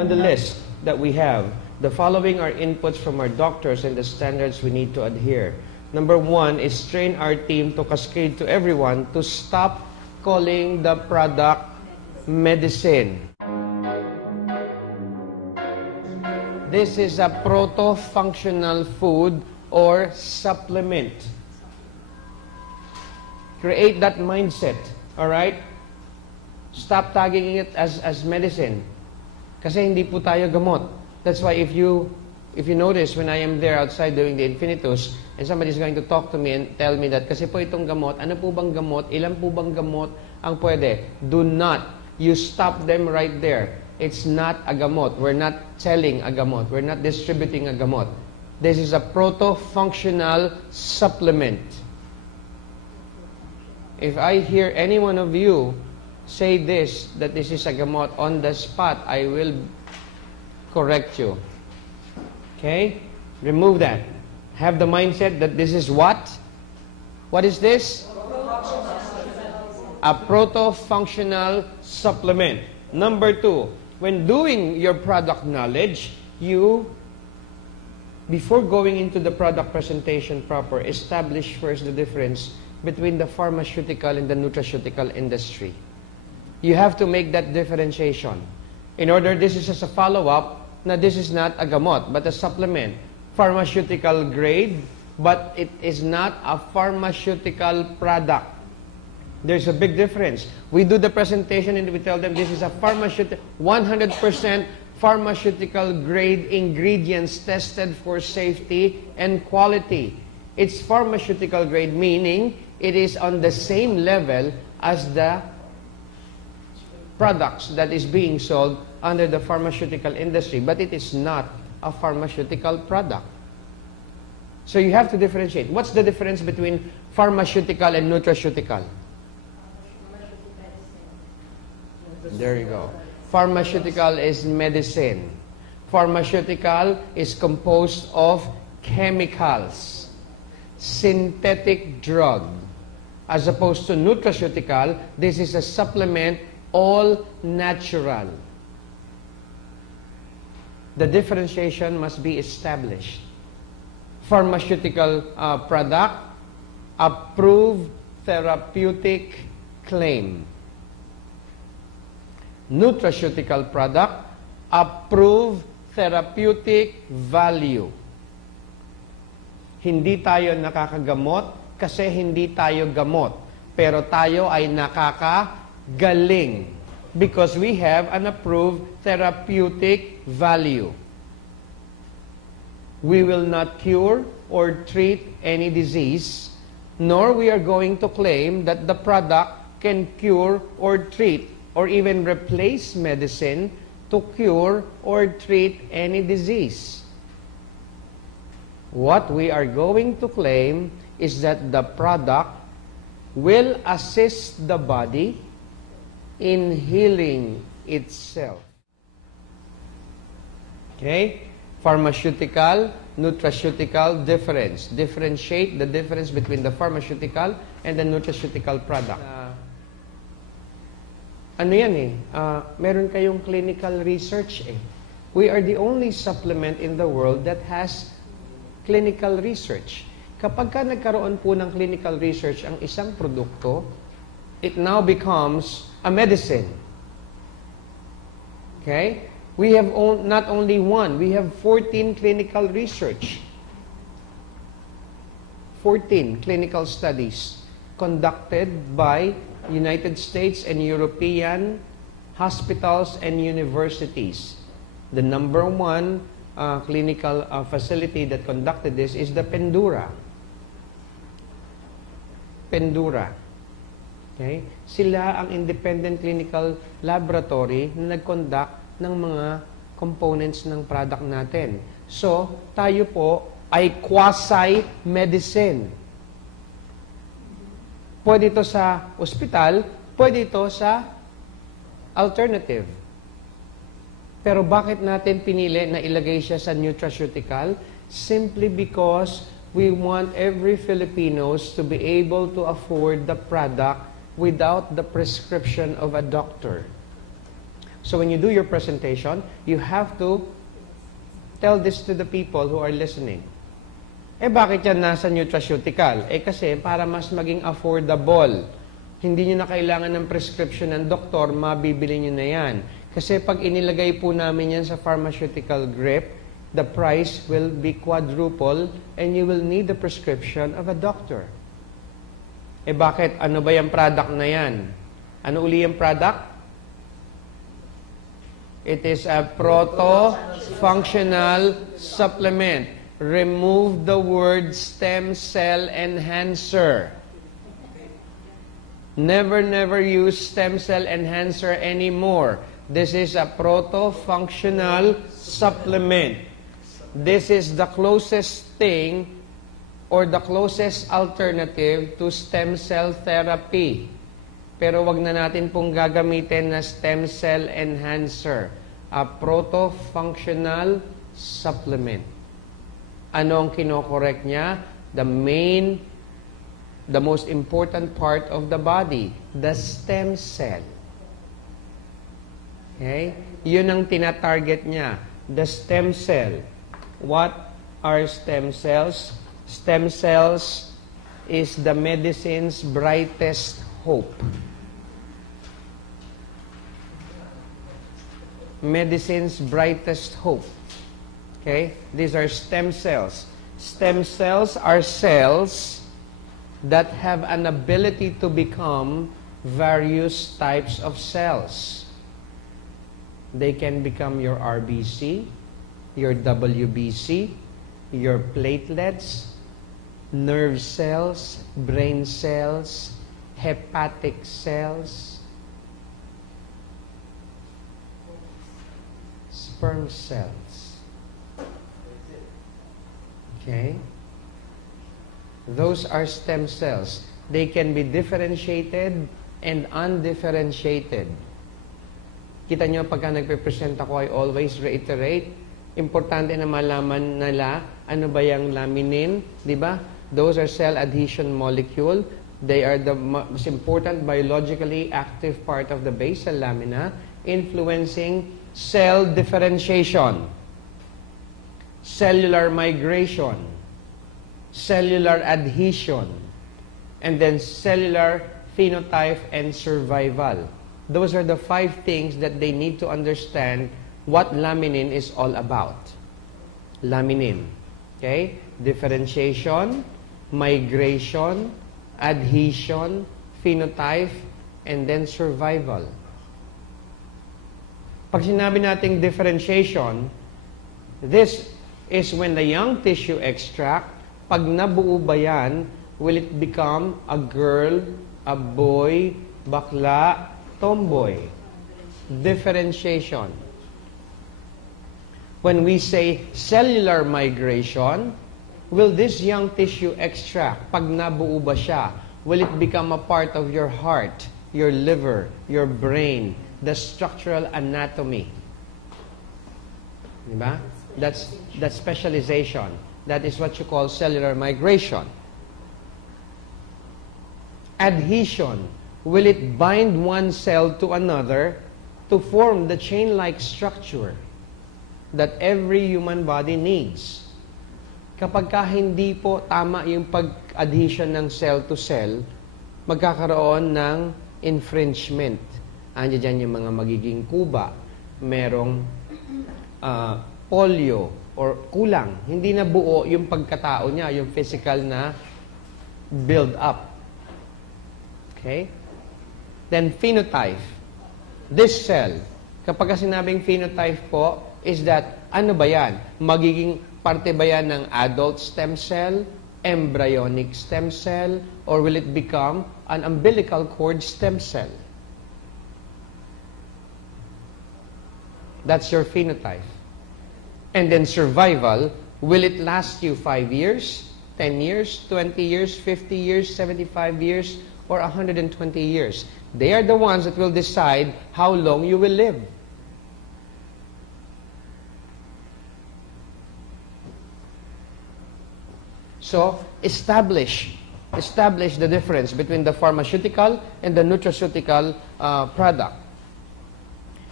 on the list that we have, the following are inputs from our doctors and the standards we need to adhere. Number one is train our team to cascade to everyone to stop calling the product medicine. This is a proto-functional food or supplement. Create that mindset, all right? Stop tagging it as medicine. Kasi hindi po tayo gamot. That's why if you notice when I am there outside doing the infinitus and somebody's going to talk to me and tell me that kasi po itong gamot, ano po bang gamot, ilan po bang gamot ang pwede? Do not. You stop them right there. It's not a gamot. We're not selling a gamot. We're not distributing a gamot. This is a proto-functional supplement. If I hear any one of you say this, that this is a gamot on the spot, I will correct you. Okay? Remove that. Have the mindset that this is what? What is this? A proto-functional supplement. Number two, when doing your product knowledge, before going into the product presentation proper, establish first the difference between the pharmaceutical and the nutraceutical industry. You have to make that differentiation. In order, this is as a follow-up, na this is not a gamot, but a supplement. Pharmaceutical grade, but it is not a pharmaceutical product. There's a big difference. We do the presentation and we tell them this is a 100% pharmaceutical grade ingredients tested for safety and quality. It's pharmaceutical grade, meaning it is on the same level as the products that is being sold under the pharmaceutical industry, but it is not a pharmaceutical product. So you have to differentiate. What's the difference between pharmaceutical and nutraceutical? There you go. Pharmaceutical is medicine. Pharmaceutical is composed of chemicals, synthetic drug. As opposed to nutraceutical, this is a supplement, all natural. The differentiation must be established. Pharmaceutical product, approved therapeutic claim. Nutraceutical product, approved therapeutic value. Hindi tayo nakakagamot kasi hindi tayo gamot. Pero tayo ay nakakagaling because we have an approved therapeutic value. We will not cure or treat any disease, nor we are going to claim that the product can cure or treat or even replace medicine to cure or treat any disease. What we are going to claim is that the product will assist the body in healing itself. Okay? Pharmaceutical, nutraceutical difference. Differentiate the difference between the pharmaceutical and the nutraceutical product. Ano yan eh? Meron kayong clinical research eh. We are the only supplement in the world that has clinical research. Kapag ka nagkaroon po ng clinical research ang isang produkto, it now becomes a medicine. Okay? We have not only one, we have 14 clinical research. 14 clinical studies conducted by United States and European hospitals and universities. The number one clinical facility that conducted this is the Pendura. Okay? Sila ang independent clinical laboratory na nag-conduct ng mga components ng product natin. So, tayo po ay quasi-medicine. Pwede ito sa ospital, pwede ito sa alternative. Pero bakit natin pinili na ilagay siya sa nutraceutical? Simply because we want every Filipinos to be able to afford the product without the prescription of a doctor. So when you do your presentation, you have to tell this to the people who are listening. Bakit yan nasa nutraceutical? Kasi para mas maging affordable. Hindi nyo na kailangan ng prescription ng doktor, mabibili nyo na yan. Kasi pag inilagay po namin yan sa pharmaceutical grip, the price will be quadruple and you will need the prescription of a doctor. Bakit? Ano ba yung product na yan? Ano uli yung product? It is a proto-functional supplement. Remove the word stem cell enhancer. Never use stem cell enhancer anymore. This is a proto-functional supplement. This is the closest thing or the closest alternative to stem cell therapy. Pero wag na natin pong gagamitin na stem cell enhancer. A proto-functional supplement. Ano ang kinokorek niya? The most important part of the body, the stem cell. Okay? Yun ang tina-target niya, the stem cell. What are stem cells? Stem cells is the medicine's brightest hope. Medicine's brightest hope. Okay? These are stem cells. Stem cells are cells that have an ability to become various types of cells. They can become your RBC, your WBC, your platelets, nerve cells, brain cells, hepatic cells, sperm cells. Okay? Those are stem cells. They can be differentiated and undifferentiated. Kita nyo, pagka nagpe-present ako, I always reiterate, importante na malaman nila ano ba yung laminin, di ba? Those are cell adhesion molecule. They are the most important biologically active part of the basal lamina, influencing cell differentiation, cellular migration, cellular adhesion, and then cellular phenotype and survival. Those are the 5 things that they need to understand what laminin is all about. Laminin. Okay? Differentiation, migration, adhesion, phenotype, and then survival. Pag sinabi nating differentiation, this is when the young tissue extract, pag nabuo ba yan, will it become a girl, a boy, bakla, tomboy? Differentiation. When we say cellular migration, will this young tissue extract, pag nabuo ba siya, will it become a part of your heart, your liver, your brain, the structural anatomy? Diba? That's specialization. That is what you call cellular migration. Adhesion. Will it bind one cell to another to form the chain-like structure that every human body needs? Kapag ka hindi po tama yung pag-adhesion ng cell to cell, magkakaroon ng infringement. Andiyan dyan yung mga magiging kuba, merong polio, or kulang. Hindi na buo yung pagkatao niya, yung physical na build up. Okay? Then phenotype. This cell, kapag sinabing phenotype po, is that, ano ba yan? Magiging parte ba yan ng adult stem cell, embryonic stem cell, or will it become an umbilical cord stem cell? That's your phenotype. And then survival, will it last you 5 years, 10 years, 20 years, 50 years, 75 years, or 120 years? They are the ones that will decide how long you will live. So, establish the difference between the pharmaceutical and the nutraceutical product.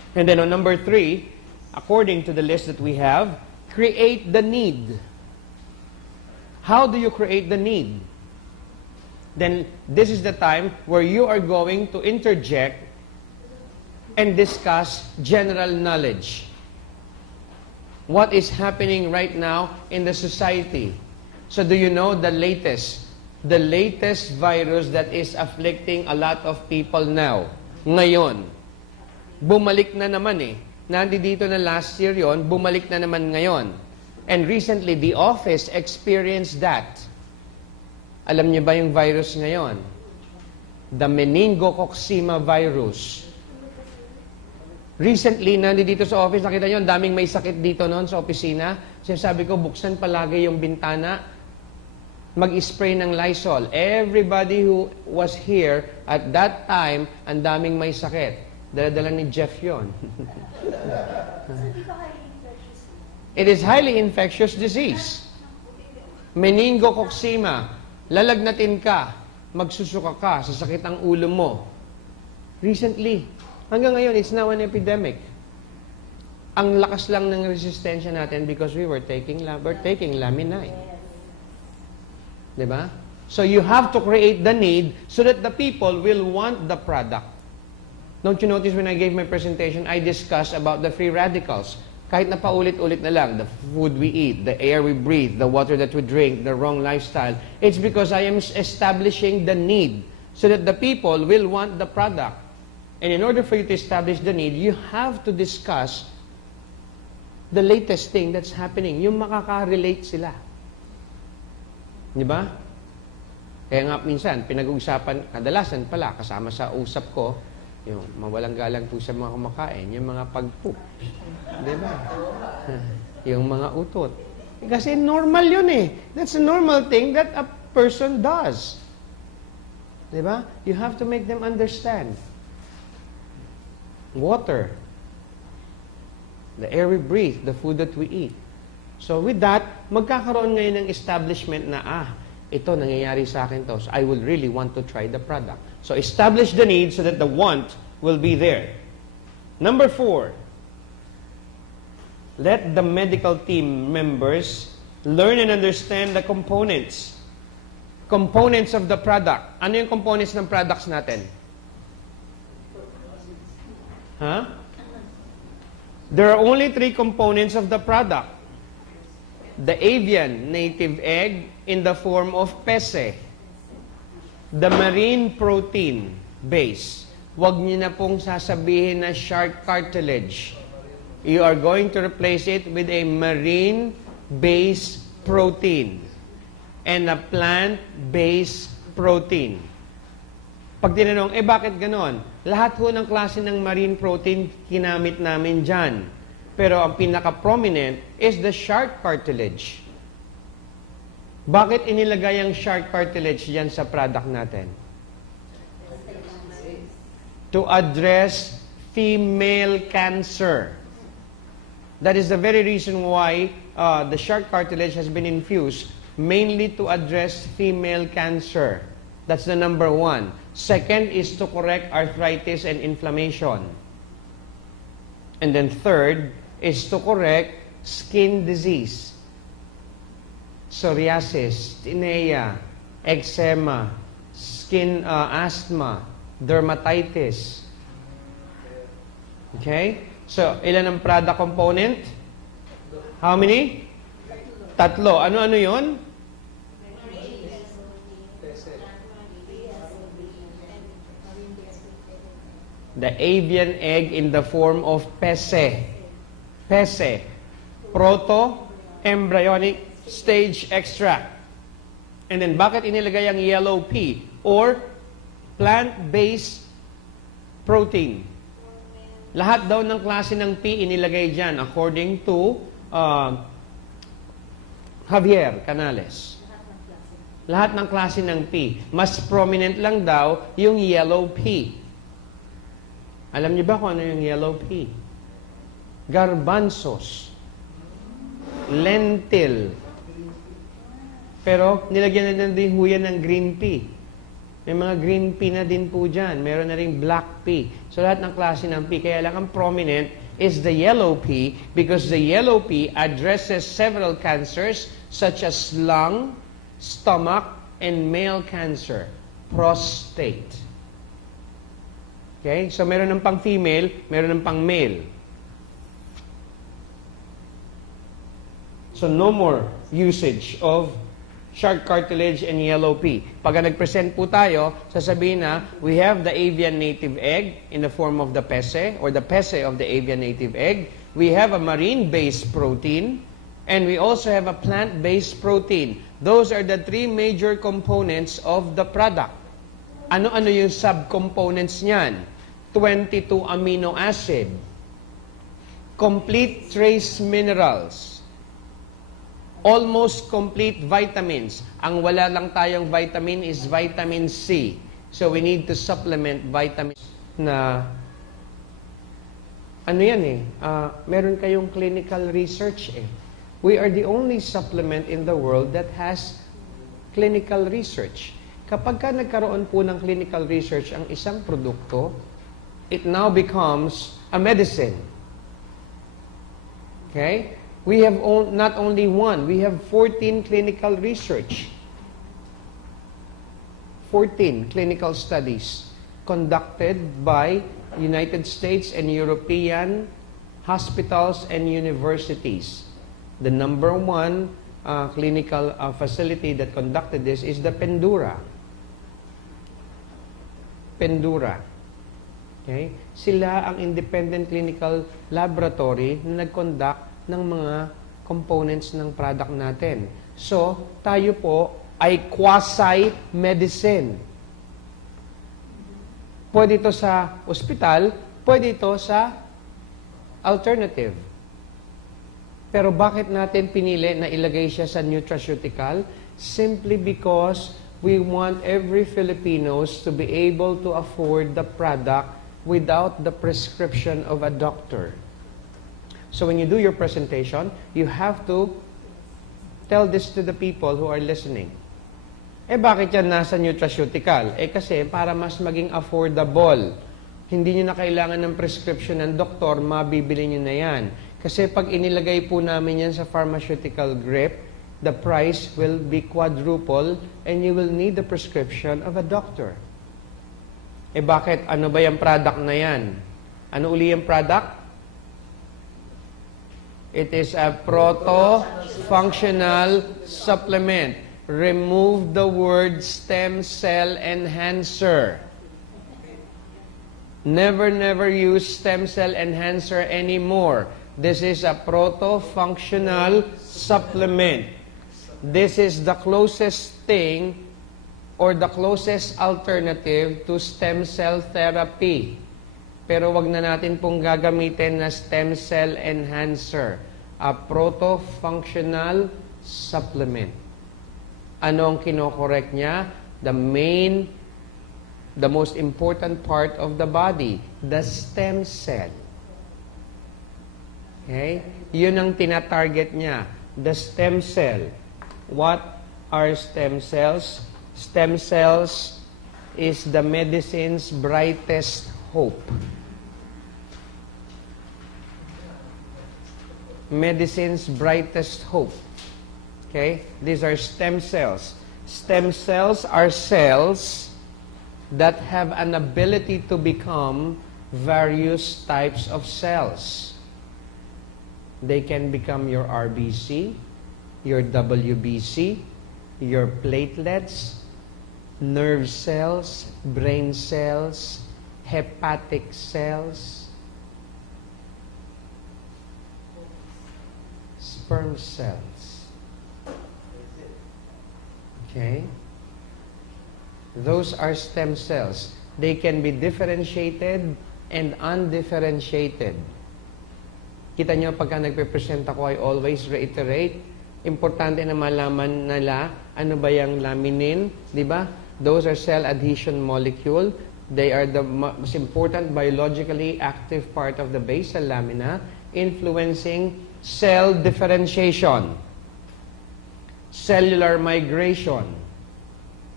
And then on number 3, according to the list that we have, create the need. How do you create the need? Then this is the time where you are going to interject and discuss general knowledge. What is happening right now in the society? So do you know the latest virus that is afflicting a lot of people now? Ngayon. Bumalik na naman eh. Nandito na last year yon, bumalik na naman ngayon. And recently, the office experienced that. Alam niyo ba yung virus ngayon? The meningococcema virus. Recently, nandito sa office, nakita niyo, ang daming may sakit dito noon sa opisina. Sinasabi ko, buksan palagi yung bintana, mag-spray ng Lysol. Everybody who was here at that time, ang daming may sakit. Dala-dala ni Jeff yon. It is highly infectious disease. Meningococcema. Lalagnatin ka, magsusuka ka, sa sakit ang ulo mo. Recently, hanggang ngayon, it's now an epidemic. Ang lakas lang ng resistensya natin because we're taking laminine. Diba? So you have to create the need so that the people will want the product. Don't you notice when I gave my presentation, I discussed about the free radicals. Kahit na paulit-ulit na lang, the food we eat, the air we breathe, the water that we drink, the wrong lifestyle, it's because I am establishing the need so that the people will want the product. And in order for you to establish the need, you have to discuss the latest thing that's happening. Yung makaka-relate sila. Di ba? Kaya nga minsan, pinag-uusapan, kadalasan pala, kasama sa usap ko, yung mawalang galang po sa mga kumakain, yung mga pag-poop. Di ba? Yung mga utot. Kasi normal yun eh. That's a normal thing that a person does. Di ba? You have to make them understand. Water. The air we breathe, the food that we eat. So with that, magkakaroon ngayon ng establishment na, ito, nangyayari sa akin to. So I will really want to try the product. So establish the need so that the want will be there. Number 4, let the medical team members learn and understand the components. Components of the product. Ano yung components ng products natin? There are only 3 components of the product. The avian native egg in the form of pese. The marine protein base. Huwag niyo na pong sasabihin na shark cartilage. You are going to replace it with a marine-based protein and a plant-based protein. Pag tinanong, bakit ganon? Lahat ho ng klase ng marine protein kinamit namin dyan. Pero ang pinaka-prominent is the shark cartilage. Bakit inilagay ang shark cartilage dyan sa product natin? To address female cancer. That is the very reason why the shark cartilage has been infused, mainly to address female cancer. That's the number 1. Second is to correct arthritis and inflammation. And then third is to correct skin disease. Psoriasis, tinea, eczema, skin asthma, dermatitis. Okay? So, ilan ang product component? How many? 3. Ano-ano yun? The avian egg in the form of pese. Pese. Proto-embryonic stage extract. And then, bakit inilagay ang yellow pea? Or plant-based protein. Lahat daw ng klase ng pea inilagay dyan according to Javier Canales. Lahat ng klase ng pea. Mas prominent lang daw yung yellow pea. Alam niyo ba kung ano yung yellow pea? Garbanzos. Lentil. Pero nilagyan na din huyan ng green pea. May mga green pea na din po dyan. Meron na rin black pea. So lahat ng klase ng pea. Kaya lang ang prominent is the yellow pea because the yellow pea addresses several cancers such as lung, stomach, and male cancer, prostate. Okay? So meron ng pang female, meron ng pang male. So no more usage of shark cartilage and yellow pea. Pag nag-present po tayo, sasabihin na, we have the avian native egg in the form of the pese, or the pese of the avian native egg. We have a marine-based protein, and we also have a plant-based protein. Those are the three major components of the product. Ano-ano yung subcomponents niyan? 22 amino acid, complete trace minerals, almost complete vitamins. Ang wala lang tayong vitamin is vitamin C. So we need to supplement vitamins na ano yan meron kayong clinical research We are the only supplement in the world that has clinical research. Kapag ka nagkaroon po ng clinical research ang isang produkto, it now becomes a medicine. Okay? We have not only one, we have 14 clinical research. 14 clinical studies conducted by United States and European hospitals and universities. The number one clinical facility that conducted this is the Pendura. Pendura. Okay? Sila ang independent clinical laboratory na nag-conduct ng mga components ng product natin. So, tayo po ay quasi-medicine. Pwede ito sa ospital, pwede ito sa alternative. Pero bakit natin pinili na ilagay siya sa nutraceutical? Simply because we want every Filipinos to be able to afford the product without the prescription of a doctor. So when you do your presentation, you have to tell this to the people who are listening. Bakit yan nasa nutraceutical? Kasi para mas maging affordable. Hindi nyo na kailangan ng prescription ng doktor, mabibili nyo na yan. Kasi pag inilagay po namin yan sa pharmaceutical grip, the price will be quadruple and you will need the prescription of a doctor. Bakit? Ano ba yung product na yan? Ano uli yung product? It is a proto-functional supplement. Remove the word stem cell enhancer. Never use stem cell enhancer anymore. This is a proto-functional supplement. This is the closest thing or the closest alternative to stem cell therapy. Pero wag na natin pong gagamitin na stem cell enhancer. A proto-functional supplement. Ano ang kinokorek niya? The most important part of the body, the stem cell. Okay? Yun ang tina-target niya, the stem cell. What are stem cells? Stem cells is the medicine's brightest hope. Medicine's brightest hope. Okay? These are stem cells. Stem cells are cells that have an ability to become various types of cells. They can become your RBC, your WBC, your platelets, nerve cells, brain cells, hepatic cells, sperm cells. Okay? Those are stem cells. They can be differentiated and undifferentiated. Kita nyo, pagka nagpe-present ako, I always reiterate, importante na malaman nila ano ba yung laminin, di ba? Those are cell adhesion molecule. They are the most important biologically active part of the basal lamina, influencing cell differentiation, cellular migration,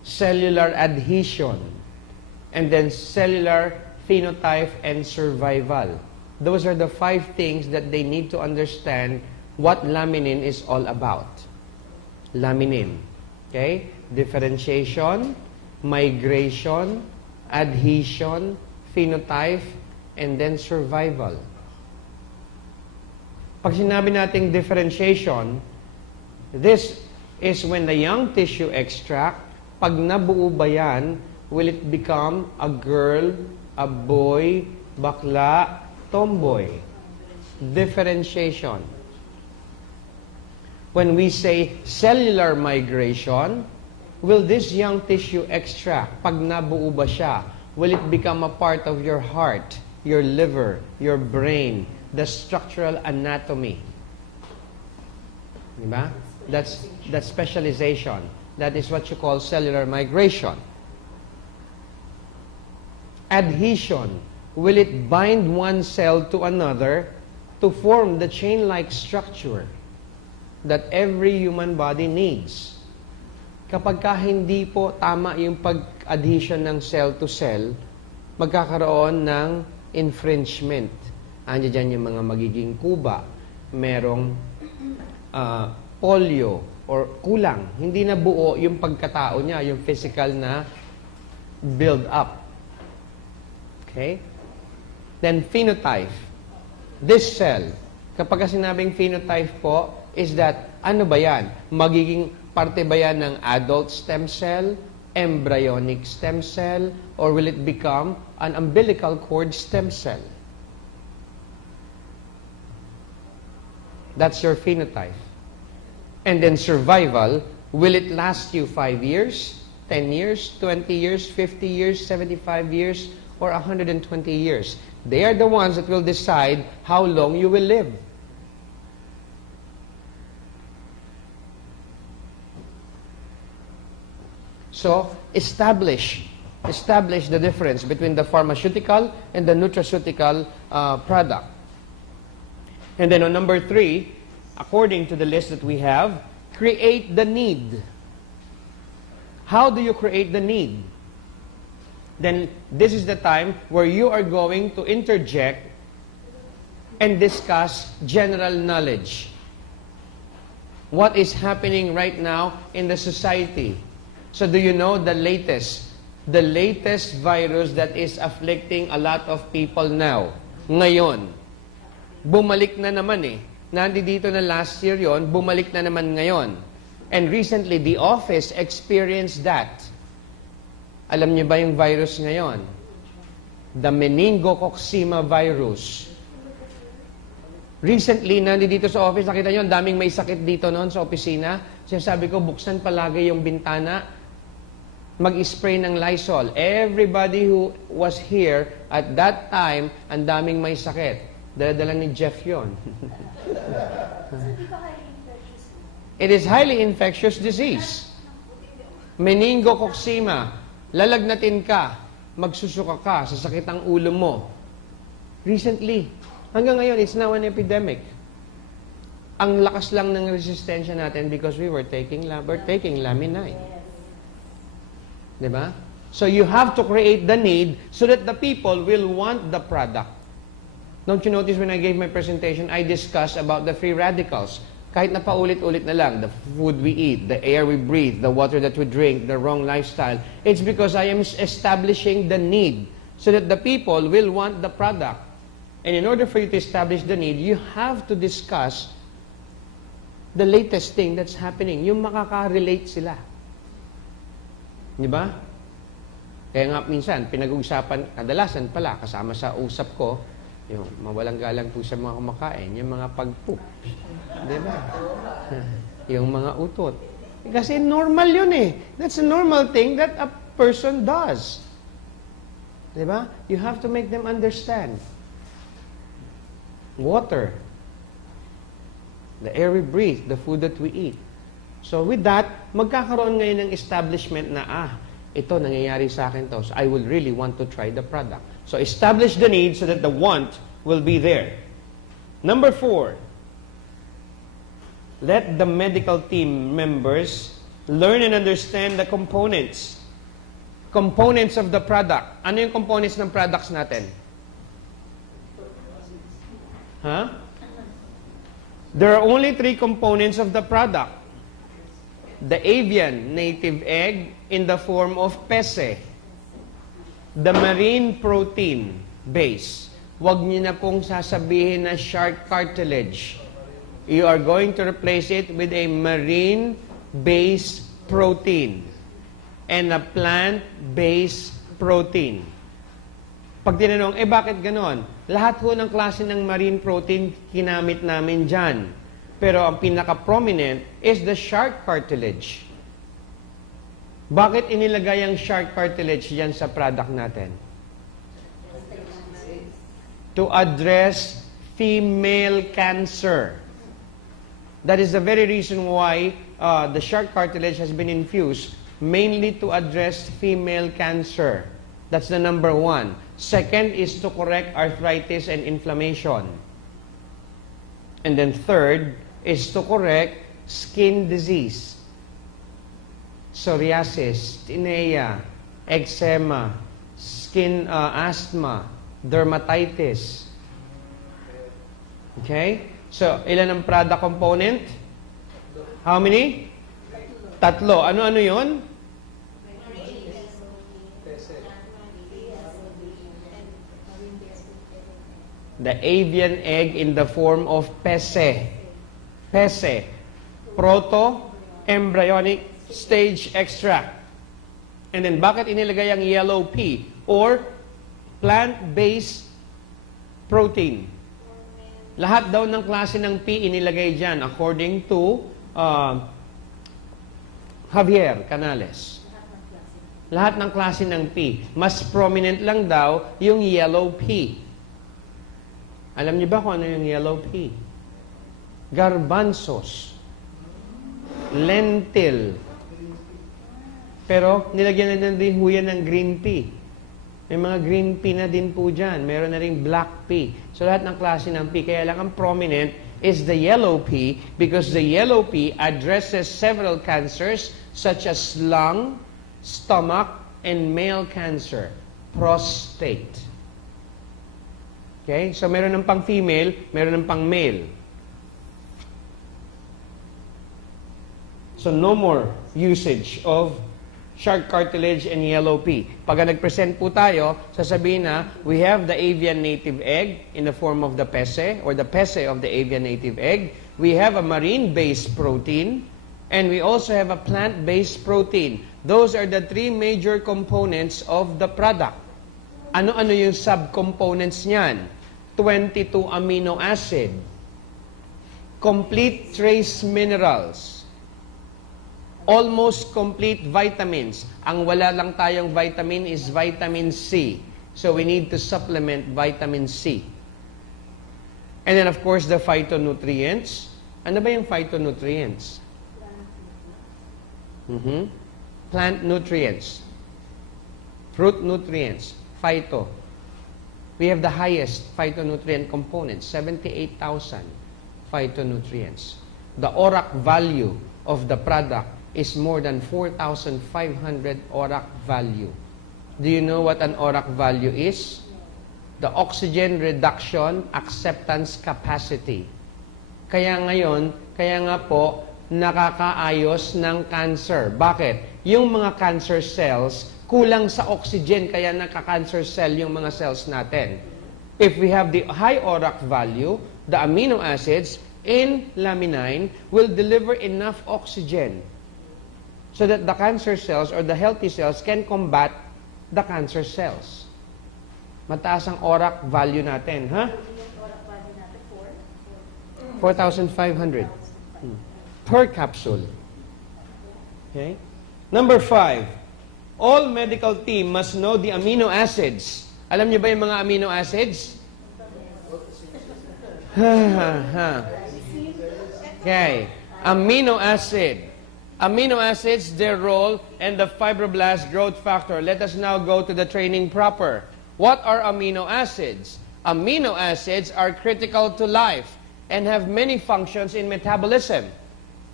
cellular adhesion, and then cellular phenotype and survival. Those are the 5 things that they need to understand what laminin is all about. Laminin. Okay? Differentiation, migration, adhesion, phenotype, and then survival. Pag sinabi nating differentiation, this is when the young tissue extract, pag nabuo ba yan, will it become a girl, a boy, bakla, tomboy? Differentiation. When we say cellular migration, will this young tissue extract, pag nabuo ba siya, will it become a part of your heart, your liver, your brain, the structural anatomy? Diba? That's specialization. That is what you call cellular migration. Adhesion. Will it bind one cell to another to form the chain-like structure that every human body needs? Kapag hindi po tama yung pag-adhesion ng cell to cell, magkakaroon ng infringement. Andiyan dyan yung mga magiging kuba, merong polio, or kulang. Hindi na buo yung pagkatao niya, yung physical na build up. Okay? Then phenotype. This cell, kapag sinabing phenotype po, is that, ano ba yan? Magiging parte ba yan ng adult stem cell, embryonic stem cell, or will it become an umbilical cord stem cell? That's your phenotype. And then survival, will it last you 5 years, 10 years, 20 years, 50 years, 75 years, or 120 years? They are the ones that will decide how long you will live. So, establish the difference between the pharmaceutical and the nutraceutical product. And then on number 3, according to the list that we have, create the need. How do you create the need? Then this is the time where you are going to interject and discuss general knowledge. What is happening right now in the society? So do you know the latest virus that is afflicting a lot of people now? Ngayon. Bumalik na naman eh. Nandito na last year yon, bumalik na naman ngayon. And recently, the office experienced that. Alam niyo ba yung virus ngayon? The meningococcema virus. Recently, nandito sa office, nakita niyo, ang daming may sakit dito noon sa opisina. Sinasabi ko, buksan palagi yung bintana, mag-spray ng Lysol. Everybody who was here at that time, ang daming may sakit. Dala-dala ni Jeff yun. It is highly infectious disease. Meningococcema. Lalagnatin ka. Magsusuka ka sa sakit ang ulo mo. Recently. Hanggang ngayon, it's now an epidemic. Ang lakas lang ng resistensya natin because we're taking laminine. Diba? So you have to create the need so that the people will want the product. Don't you notice when I gave my presentation, I discussed about the free radicals. Kahit na paulit-ulit na lang, the food we eat, the air we breathe, the water that we drink, the wrong lifestyle. It's because I am establishing the need so that the people will want the product. And in order for you to establish the need, you have to discuss the latest thing that's happening. Yung makaka-relate sila. Di ba? Kaya nga minsan, pinag-uusapan, kadalasan pala, kasama sa usap ko, yung mawalang galang po sa mga kumakain, yung mga pag-poop. Di ba? Yung mga utot. Kasi normal yun eh. That's a normal thing that a person does. Di ba? You have to make them understand. Water. The air we breathe, the food that we eat. So with that, magkakaroon ngayon ng establishment na, ito, nangyayari sa akin to. So I will really want to try the product. So establish the need so that the want will be there. Number 4, let the medical team members Learn and understand the components. Components of the product. Ano yung components ng products natin? Huh? There are only 3 components of the product. The avian native egg in the form of pese. The marine protein base. Huwag niyo na pong sasabihin na shark cartilage. You are going to replace it with a marine-based protein and a plant-based protein. Pag tinanong, bakit ganon? Lahat ho ng klase ng marine protein kinamit namin dyan. Pero ang pinaka-prominent is the shark cartilage. Bakit inilagay ang shark cartilage dyan sa product natin? To address female cancer. That is the very reason why the shark cartilage has been infused, mainly to address female cancer. That's the number 1. Second is to correct arthritis and inflammation. And then third is to correct skin disease. Psoriasis, tinea, eczema, skin asthma, dermatitis. Okay? So, ilan ang product component? How many? 3. Ano-ano yun? The avian egg in the form of pese. Pese. Proto embryonic stage extract. And then, bakit inilagay ang yellow pea? Or plant-based protein. Lahat daw ng klase ng pea inilagay dyan according to Javier Canales. Lahat ng klase ng pea. Mas prominent lang daw yung yellow pea. Alam niyo ba kung ano yung yellow pea? Garbanzos. Lentil. Pero nilagyan na din ho yan ng green pea. May mga green pea na din po dyan. Meron na rin black pea. So lahat ng klase ng pea. Kaya lang ang prominent is the yellow pea because the yellow pea addresses several cancers such as lung, stomach, and male cancer. Prostate. Okay? So meron ng pang female, meron ng pang male. So no more usage of shark cartilage and yellow pea. Pag nag-present po tayo, sasabihin na, we have the avian native egg in the form of the pese, or the pese of the avian native egg. We have a marine-based protein, and we also have a plant-based protein. Those are the 3 major components of the product. Ano-ano yung subcomponents niyan? 22 amino acid, complete trace minerals, almost complete vitamins. Ang wala lang tayong vitamin is vitamin C. So we need to supplement vitamin C. And then of course the phytonutrients. Ano ba yung phytonutrients? Plant nutrients. Fruit nutrients. Phyto. We have the highest phytonutrient components, 78,000 phytonutrients. The ORAC value of the product is more than 4,500 ORAC value. Do you know what an ORAC value is? The oxygen reduction acceptance capacity. Kaya nga po, nakakaayos ng cancer. Bakit? Yung mga cancer cells, kulang sa oxygen, kaya naka-cancer cell yung mga cells natin. If we have the high ORAC value, the amino acids in laminin will deliver enough oxygen so that the cancer cells or the healthy cells can combat the cancer cells. Mataas ang ORAC value natin, ha? 4,500 per capsule. Okay? Number 5. All medical team must know the amino acids. Alam niyo ba yung mga amino acids? Okay. Amino acid. Amino acids, their role, and the fibroblast growth factor. Let us now go to the training proper. What are amino acids? Amino acids are critical to life and have many functions in metabolism.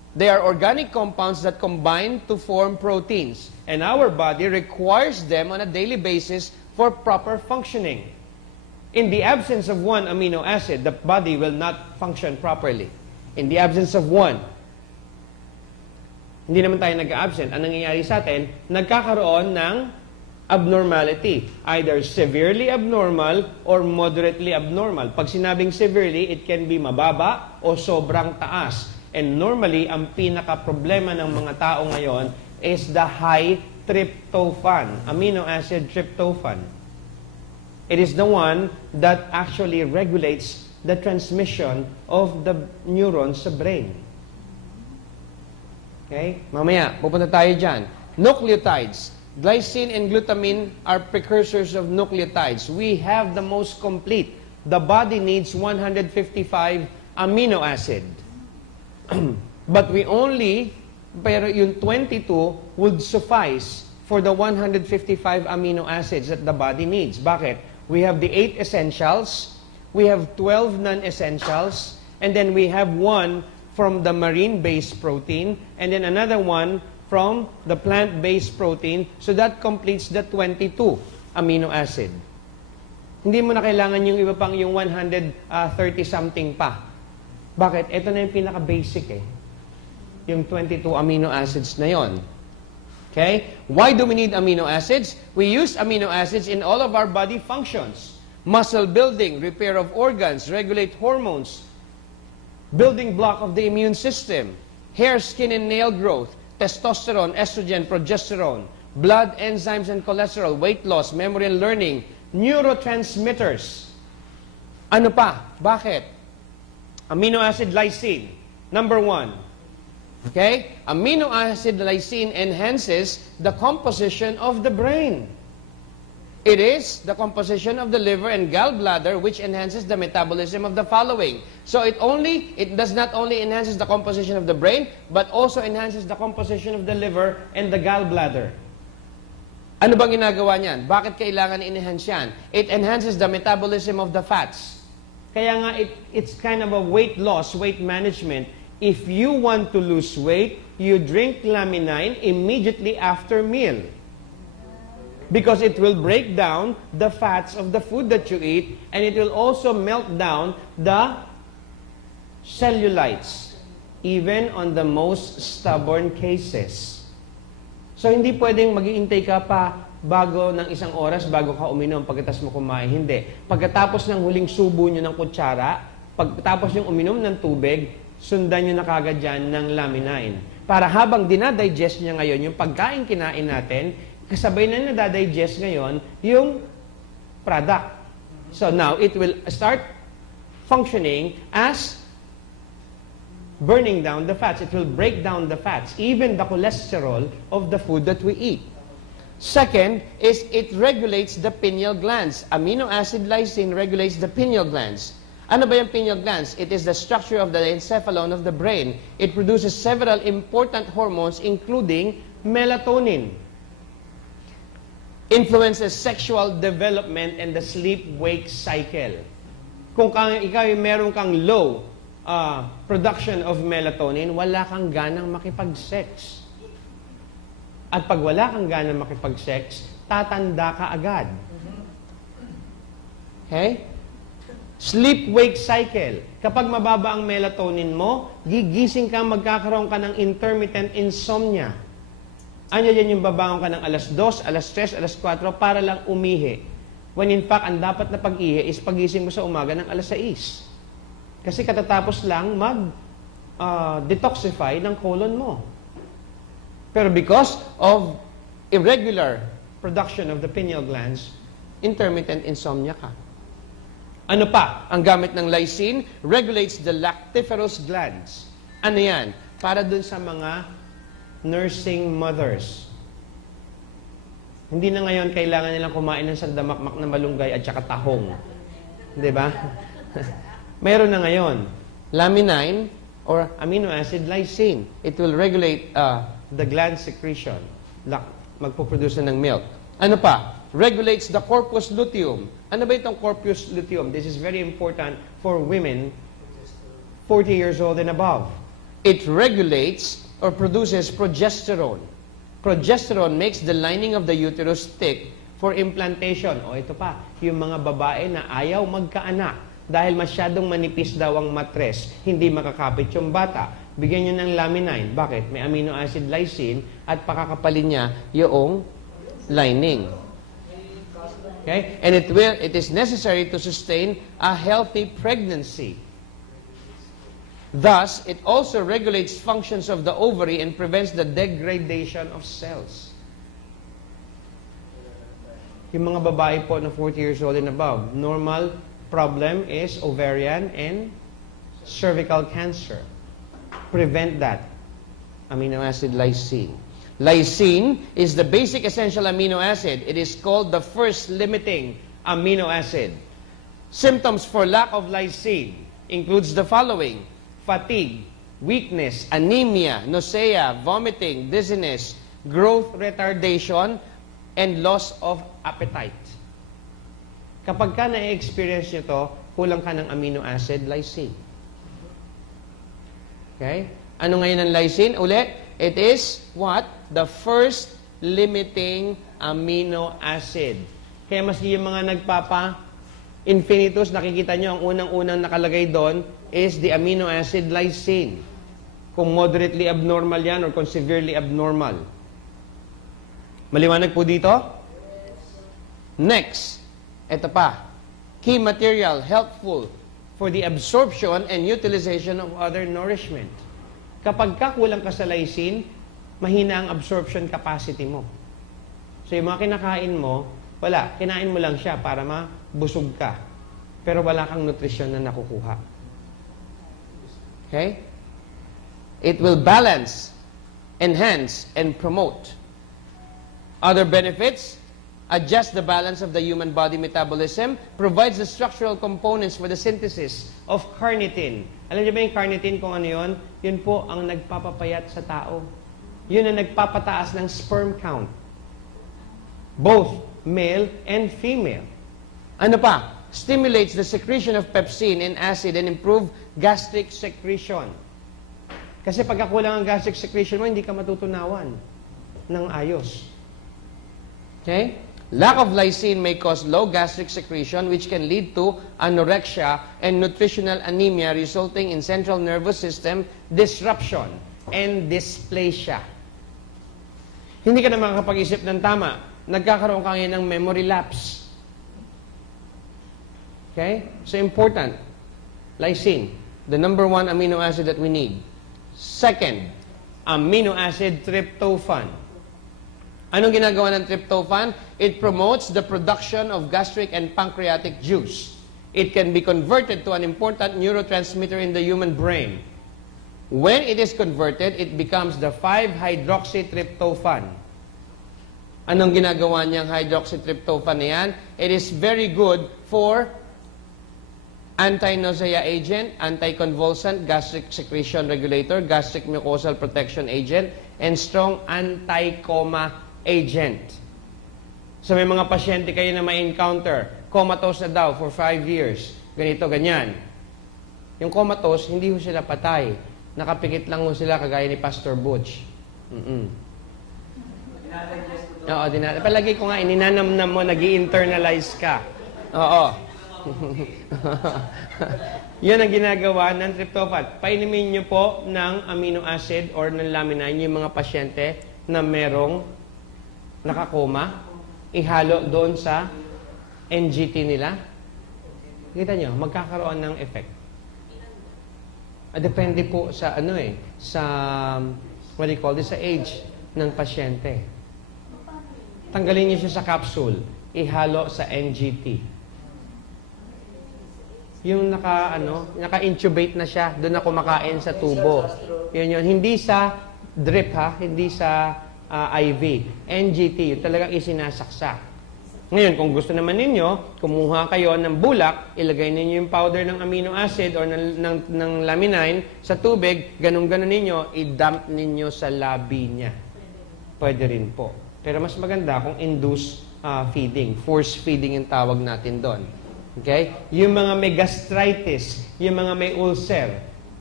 They are organic compounds that combine to form proteins, and our body requires them on a daily basis for proper functioning. In the absence of one amino acid, the body will not function properly. In the absence of one. Hindi naman tayo nag-absent. Ang nangyayari sa atin, nagkakaroon ng abnormality. Either severely abnormal or moderately abnormal. Pag sinabing severely, it can be mababa o sobrang taas. And normally, ang pinaka-problema ng mga tao ngayon is the high tryptophan, amino acid tryptophan. It is the one that actually regulates the transmission of the neurons sa brain. Okay? Mamaya, pupunta tayo dyan. Nucleotides. Glycine and glutamine are precursors of nucleotides. We have the most complete. The body needs 155 amino acid. But we only, pero yung 22 would suffice for the 155 amino acids that the body needs. Bakit? We have the 8 essentials, we have 12 non-essentials, and then we have one from the marine-based protein, and then another one from the plant-based protein. So that completes the 22 amino acid. Hindi mo na kailangan yung iba pang yung 130-something pa. Bakit? Ito na yung pinaka-basic eh. Yung 22 amino acids na yon. Okay? Why do we need amino acids? We use amino acids in all of our body functions. Muscle building, repair of organs, regulate hormones, building block of the immune system, hair, skin, and nail growth, testosterone, estrogen, progesterone, blood, enzymes, and cholesterol, weight loss, memory and learning, neurotransmitters. Ano pa? Bakit? Amino acid lysine, number 1. Okay? Amino acid lysine enhances the composition of the brain. It is the composition of the liver and gallbladder which enhances the metabolism of the following. So it does not only enhances the composition of the brain, but also enhances the composition of the liver and the gallbladder. Ano bang ginagawa niyan? Bakit kailangan i-enhance yan? It enhances the metabolism of the fats. Kaya nga, it's kind of a weight loss, weight management. If you want to lose weight, you drink laminine immediately after meal. Because it will break down the fats of the food that you eat, and it will also melt down the cellulites, even on the most stubborn cases. So, hindi pwedeng mag-iintay ka pa bago ng isang oras bago ka uminom pagkatapos mo kumain. Hindi. Pagkatapos ng huling subo nyo ng kutsara, pagkatapos nyo uminom ng tubig, sundan nyo na kagad dyan ng laminine. Para habang dinadigest niya ngayon, yung pagkain kinain natin, kasabay na nadadigest ngayon yung product. So now, it will start functioning as burning down the fats. It will break down the fats, even the cholesterol of the food that we eat. Second is it regulates the pineal glands. Amino acid lysine regulates the pineal glands. Ano ba yung pineal glands? It is the structure of the encephalon of the brain. It produces several important hormones including melatonin. Influences sexual development and the sleep-wake cycle. Kung ikaw ay meron kang low production of melatonin, wala kang ganang makipag-sex. At pag wala kang ganang makipag-sex, tatanda ka agad. Okay? Sleep-wake cycle. Kapag mababa ang melatonin mo, gigising ka, magkakaroon ka ng intermittent insomnia. Ano yan yung babangon ka ng alas 2, alas 3, alas 4 para lang umihi. When in fact, ang dapat na pag-ihi is pagising mo sa umaga ng alas 6. Kasi katatapos lang mag-detoxify ng colon mo. Pero because of irregular production of the pineal glands, intermittent insomnia ka. Ano pa? Ang gamit ng lysine regulates the lactiferous glands. Ano yan? Para dun sa mga nursing mothers. Hindi na ngayon kailangan nilang kumain ng sandamakmak na malunggay at saka tahong. Di ba? Meron na ngayon. Laminine or amino acid lysine. It will regulate the gland secretion. Magpuproduce na ng milk. Ano pa? Regulates the corpus luteum. Ano ba itong corpus luteum? This is very important for women 40 years old and above. It regulates or produces progesterone. Progesterone makes the lining of the uterus thick for implantation. O ito pa, yung mga babae na ayaw magkaanak dahil masyadong manipis daw ang matres, hindi makakapit yung bata. Bigyan nyo ng laminine. Bakit? May amino acid lysine at pakakapalin niya yung lining. Okay? And it is necessary to sustain a healthy pregnancy. Thus, it also regulates functions of the ovary and prevents the degradation of cells. Yung mga babae po na 40 years old and above, normal problem is ovarian and cervical cancer. Prevent that. Amino acid lysine. Lysine is the basic essential amino acid. It is called the first limiting amino acid. Symptoms for lack of lysine includes the following: fatigue, weakness, anemia, nausea, vomiting, dizziness, growth retardation, and loss of appetite. Kapag ka na-experience nyo to, kulang ka ng amino acid lysine. Okay? Ano ngayon ang lysine? Ulit, it is what? The first limiting amino acid. Kaya mas yung mga nagpapa-infinitus, nakikita nyo, ang unang-unang nakalagay doon is the amino acid lysine. Kung moderately abnormal yan or kung severely abnormal. Maliwanag po dito? Next, ito pa. Key material, helpful for the absorption and utilization of other nourishment. Kapag kulang ka sa lysine, mahina ang absorption capacity mo. So yung mga kinakain mo, wala. Kinain mo lang siya para mabusog ka. Pero wala kang nutrisyon na nakukuha. Okay? It will balance, enhance, and promote. Other benefits: adjust the balance of the human body metabolism, provides the structural components for the synthesis of carnitine. Alam niyo ba yung carnitine kung ano yun? Yun po ang nagpapapayat sa tao. Yun ang nagpapataas ng sperm count. Both male and female. Ano pa? Stimulates the secretion of pepsin and acid and improve gastric secretion. Kasi pagkakulang ang gastric secretion mo, hindi ka matutunawan ng ayos. Okay? Lack of lysine may cause low gastric secretion, which can lead to anorexia and nutritional anemia, resulting in central nervous system disruption and dysplasia. Hindi ka na makakapag-isip ng tama. Nagkakaroon ka ngayon ng memory lapse. Okay? So important. Lysine, the number 1 amino acid that we need. Second, amino acid tryptophan. Anong ginagawa ng tryptophan? It promotes the production of gastric and pancreatic juice. It can be converted to an important neurotransmitter in the human brain. When it is converted, it becomes the 5-hydroxytryptophan. Anong ginagawa niyang hydroxytryptophan na yan? It is very good for anti-nausea agent, anti-convulsant, gastric secretion regulator, gastric mucosal protection agent, and strong anti-coma agent. So may mga pasyente kayo na ma-encounter, comatose na daw for 5 years. Ganito, ganyan. Yung comatose, hindi ho sila patay. Nakapikit lang ho sila kagaya ni Pastor Butch. Oo, palagi ko nga, ininanamnam mo, nag-i-internalize ka. Oo. Yan ang ginagawa ng tryptophan. Painumin nyo po ng amino acid or ng laminine yung mga pasyente na merong nakakoma, ihalo doon sa NGT nila. Kita nyo, magkakaroon ng effect. Depende po sa sa what do you call this, sa age ng pasyente. Tanggalin niyo siya sa capsule, ihalo sa NGT. Yung naka-intubate na siya, doon na kumakain sa tubo. Yun. Hindi sa drip hindi sa IV. NGT, yung talagang isinasaksak. Ngayon, kung gusto naman ninyo, kumuha kayo ng bulak, ilagay ninyo yung powder ng amino acid or ng laminine sa tubig, ganun-ganun ninyo, i-dump ninyo sa labi niya. Pwede rin po. Pero mas maganda kung induce feeding, force feeding yung tawag natin doon. Okay? Yung mga may gastritis, yung mga may ulcer,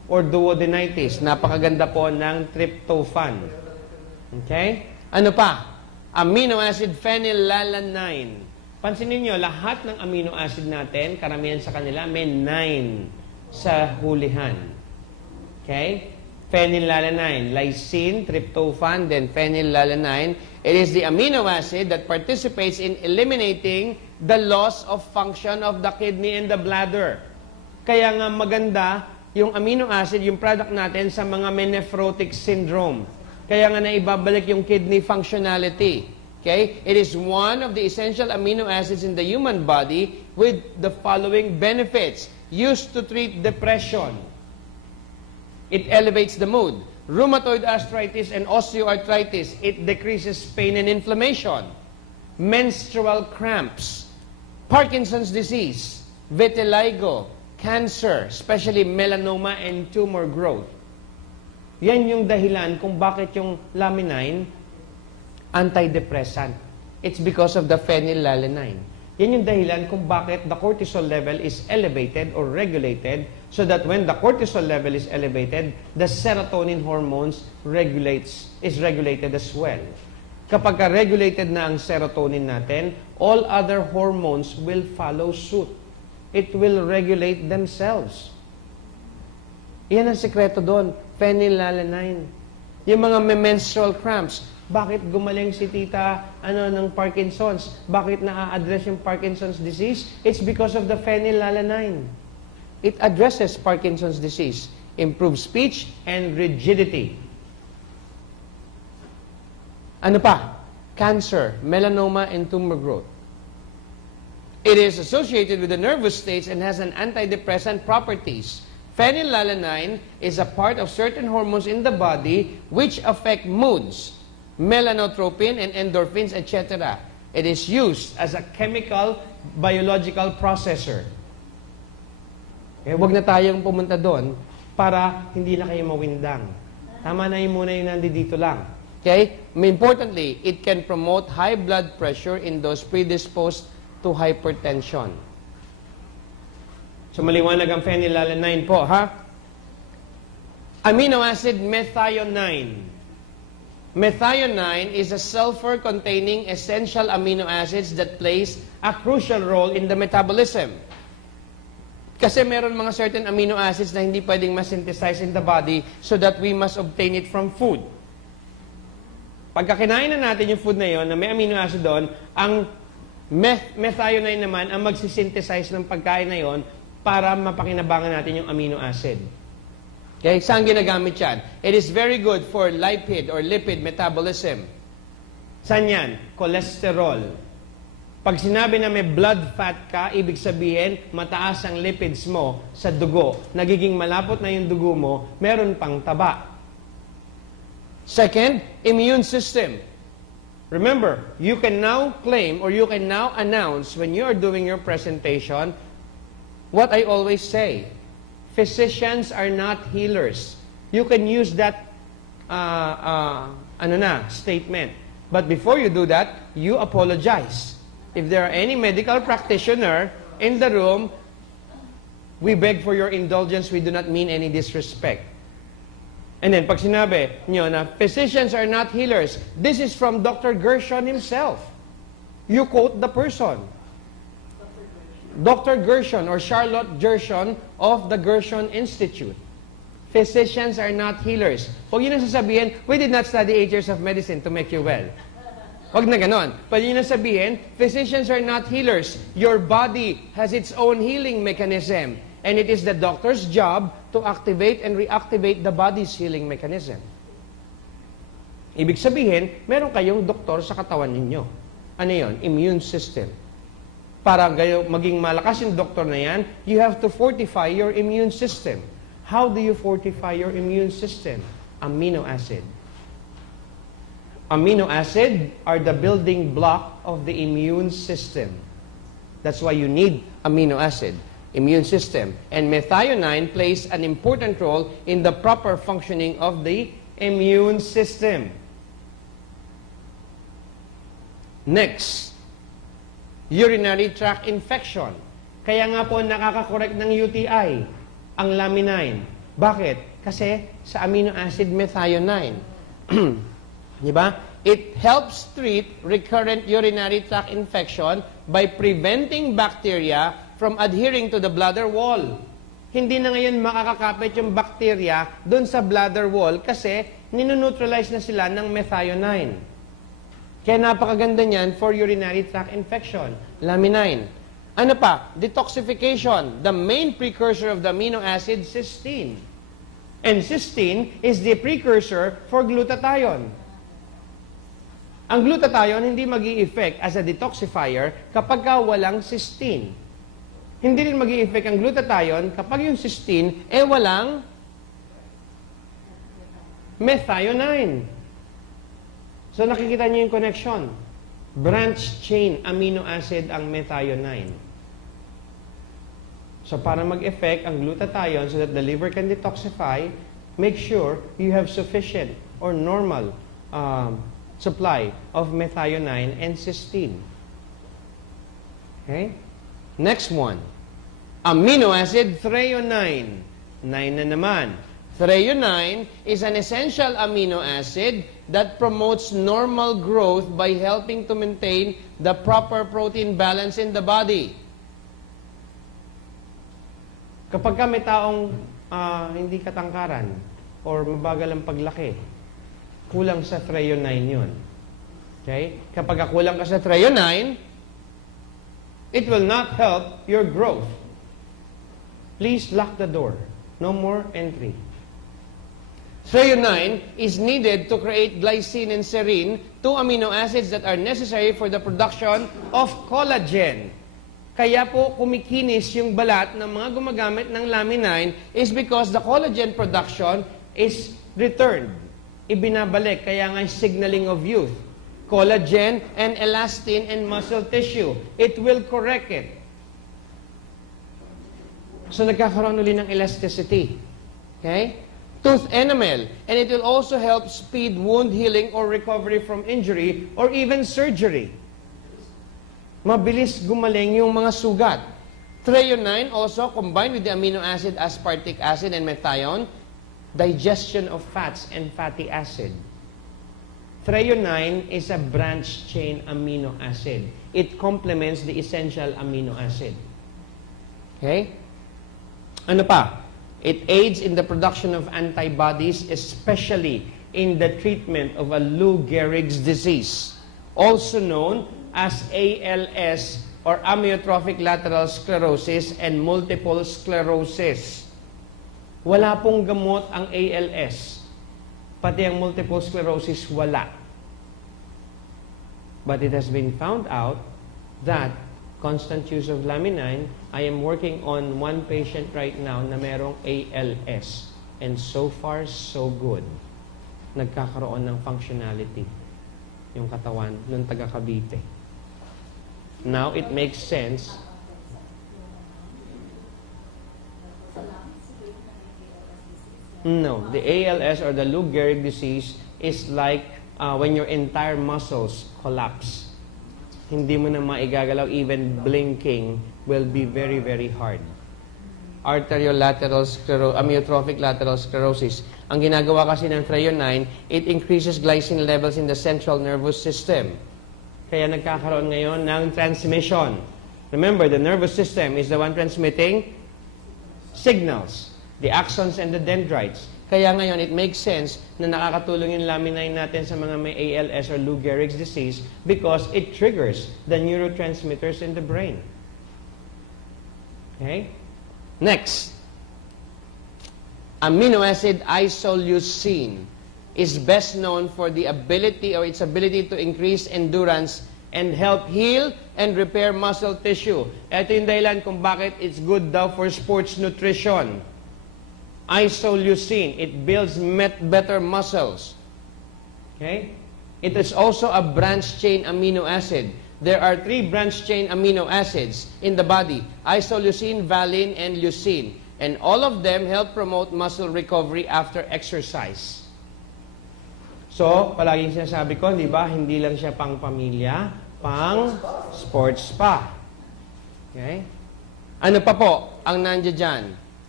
or duodenitis. Napakaganda po ng tryptophan. Okay? Ano pa? Amino acid phenylalanine. Pansinin nyo, lahat ng amino acid natin, karamihan sa kanila, may 9 sa hulihan. Okay? Phenylalanine, lysine, tryptophan, then phenylalanine. It is the amino acid that participates in eliminating the loss of function of the kidney and the bladder. Kaya nga maganda yung amino acid, yung product natin sa mga may nephrotic syndrome. Kaya nga naibabalik yung kidney functionality. Okay? It is one of the essential amino acids in the human body with the following benefits. Used to treat depression. It elevates the mood. Rheumatoid arthritis and osteoarthritis. It decreases pain and inflammation. Menstrual cramps. Parkinson's disease. Vitiligo. Cancer, especially melanoma and tumor growth. Yan yung dahilan kung bakit yung laminine antidepressant. It's because of the phenylalanine. Yan yung dahilan kung bakit the cortisol level is elevated or regulated so that when the cortisol level is elevated, the serotonin hormones is regulated as well. Kapag regulated na ang serotonin natin, all other hormones will follow suit. It will regulate themselves. Yan ang sekreto doon, phenylalanine. Yung mga menstrual cramps, bakit gumaling si tita ng Parkinson's? Bakit na-address yung Parkinson's disease? It's because of the phenylalanine. It addresses Parkinson's disease, improves speech and rigidity. Ano pa? Cancer, melanoma, and tumor growth. It is associated with the nervous states and has an antidepressant properties. Phenylalanine is a part of certain hormones in the body which affect moods, melanotropin and endorphins, etc. It is used as a chemical, biological processor. Huwag na tayong pumunta doon para hindi na kayo mawindang. Tama na yun muna yung nandito lang. Okay? Importantly, it can promote high blood pressure in those predisposed to hypertension. So maliwanag ang phenylalanine po, ha? Amino acid methionine. Methionine is a sulfur-containing essential amino acids that plays a crucial role in the metabolism. Kasi meron mga certain amino acids na hindi pwedeng ma-synthesize in the body so that we must obtain it from food. Pagka kinain na natin yung food na yon na may amino acid doon, ang methionine naman ang magsisynthesize ng pagkain na yon para mapakinabangan natin yung amino acid. Okay, saan ginagamit yan? It is very good for lipid or lipid metabolism. Saan yan? Cholesterol. Pag sinabi na may blood fat ka, ibig sabihin, mataas ang lipids mo sa dugo. Nagiging malapot na yung dugo mo, meron pang taba. Second, immune system. Remember, you can now claim or you can now announce when you are doing your presentation what I always say. Physicians are not healers. You can use that statement. But before you do that, you apologize. If there are any medical practitioner in the room, we beg for your indulgence. We do not mean any disrespect. And then, pag sinabi nyo na physicians are not healers, this is from Dr. Gershon himself. You quote the person. Dr. Gershon or Charlotte Gershon of the Gershon Institute. Physicians are not healers. Huwag yun ang sasabihin, we did not study 8 years of medicine to make you well. Huwag na ganon. Pwede yun ang sabihin, physicians are not healers. Your body has its own healing mechanism. And it is the doctor's job to activate and reactivate the body's healing mechanism. Ibig sabihin, meron kayong doktor sa katawan ninyo. Ano yun? Immune system. Para maging malakas yung doktor na yan, you have to fortify your immune system. How do you fortify your immune system? Amino acid. Amino acid are the building block of the immune system. That's why you need amino acid, immune system. And methionine plays an important role in the proper functioning of the immune system. Next, urinary tract infection. Kaya nga po nakakakorek ng UTI ang laminine. Bakit? Kasi sa amino acid methionine. Di ba? It helps treat recurrent urinary tract infection by preventing bacteria from adhering to the bladder wall. Hindi na ngayon makakakapit yung bacteria doon sa bladder wall kasi ninoneutralize na sila ng methionine. Kaya napakaganda niyan for urinary tract infection. Laminine. Ano pa? Detoxification. The main precursor of the amino acid, cysteine. And cysteine is the precursor for glutathione. Ang glutathione hindi mag-i-effect as a detoxifier kapag walang cysteine. Hindi rin mag-i-effect ang glutathione kapag yung cysteine walang methionine. So nakikita niyo yung connection. Branch chain amino acid ang methionine. So para mag-effect ang glutathione so that the liver can detoxify, make sure you have sufficient or normal supply of methionine and cysteine. Okay? Next one. Amino acid threonine. 9 na naman. Threonine is an essential amino acid that promotes normal growth by helping to maintain the proper protein balance in the body. Kapag ka may taong hindi katangkaran or mabagal ang paglaki, kulang sa threonine yun. Okay? Kapag kulang ka sa threonine, it will not help your growth. Please lock the door. No more entry. Threonine is needed to create glycine and serine, 2 amino acids that are necessary for the production of collagen. Kaya po kumikinis yung balat ng mga gumagamit ng laminine is because the collagen production is returned. Ibinabalik, kaya nga signaling of youth. Collagen and elastin and muscle tissue. It will correct it. So nagkakaroon ulit ng elasticity. Okay? Tooth enamel. And it will also help speed wound healing or recovery from injury or even surgery. Mabilis gumaling yung mga sugat. Threonine also combined with the amino acid aspartic acid and methionine, digestion of fats and fatty acid. Threonine is a branch chain amino acid. It complements the essential amino acid. Okay? Ano pa? It aids in the production of antibodies, especially in the treatment of a Lou Gehrig's disease, also known as ALS or amyotrophic lateral sclerosis and multiple sclerosis. Wala pong gamot ang ALS. Pati ang multiple sclerosis, wala. But it has been found out that constant use of laminine, I am working on one patient right now na merong ALS. And so far, so good. Nagkakaroon ng functionality yung katawan ng taga Cavite. Now, it makes sense. No, the ALS or the Lou Gehrig disease is like when your entire muscles collapse. Hindi mo na maigagalaw, even blinking will be very, very hard. Amyotrophic lateral sclerosis. Ang ginagawa kasi ng threonine, it increases glycine levels in the central nervous system. Kaya nagkakaroon ngayon ng transmission. Remember, the nervous system is the one transmitting signals, the axons and the dendrites. Kaya ngayon, it makes sense na nakakatulong yung laminine natin sa mga may ALS or Lou Gehrig's disease because it triggers the neurotransmitters in the brain. Okay? Next. Amino acid isoleucine is best known for the ability or its ability to increase endurance and help heal and repair muscle tissue. Ito yung dahilan kung bakit it's good daw for sports nutrition. Isoleucine, it builds better muscles. Okay? It is also a branch chain amino acid. There are 3 branch chain amino acids in the body: isoleucine, valine, and leucine. And all of them help promote muscle recovery after exercise. So, palaging sinasabi ko, di ba, hindi lang siya pang pamilya, pang sports pa. Okay? Ano pa po ang nandiyan dyan?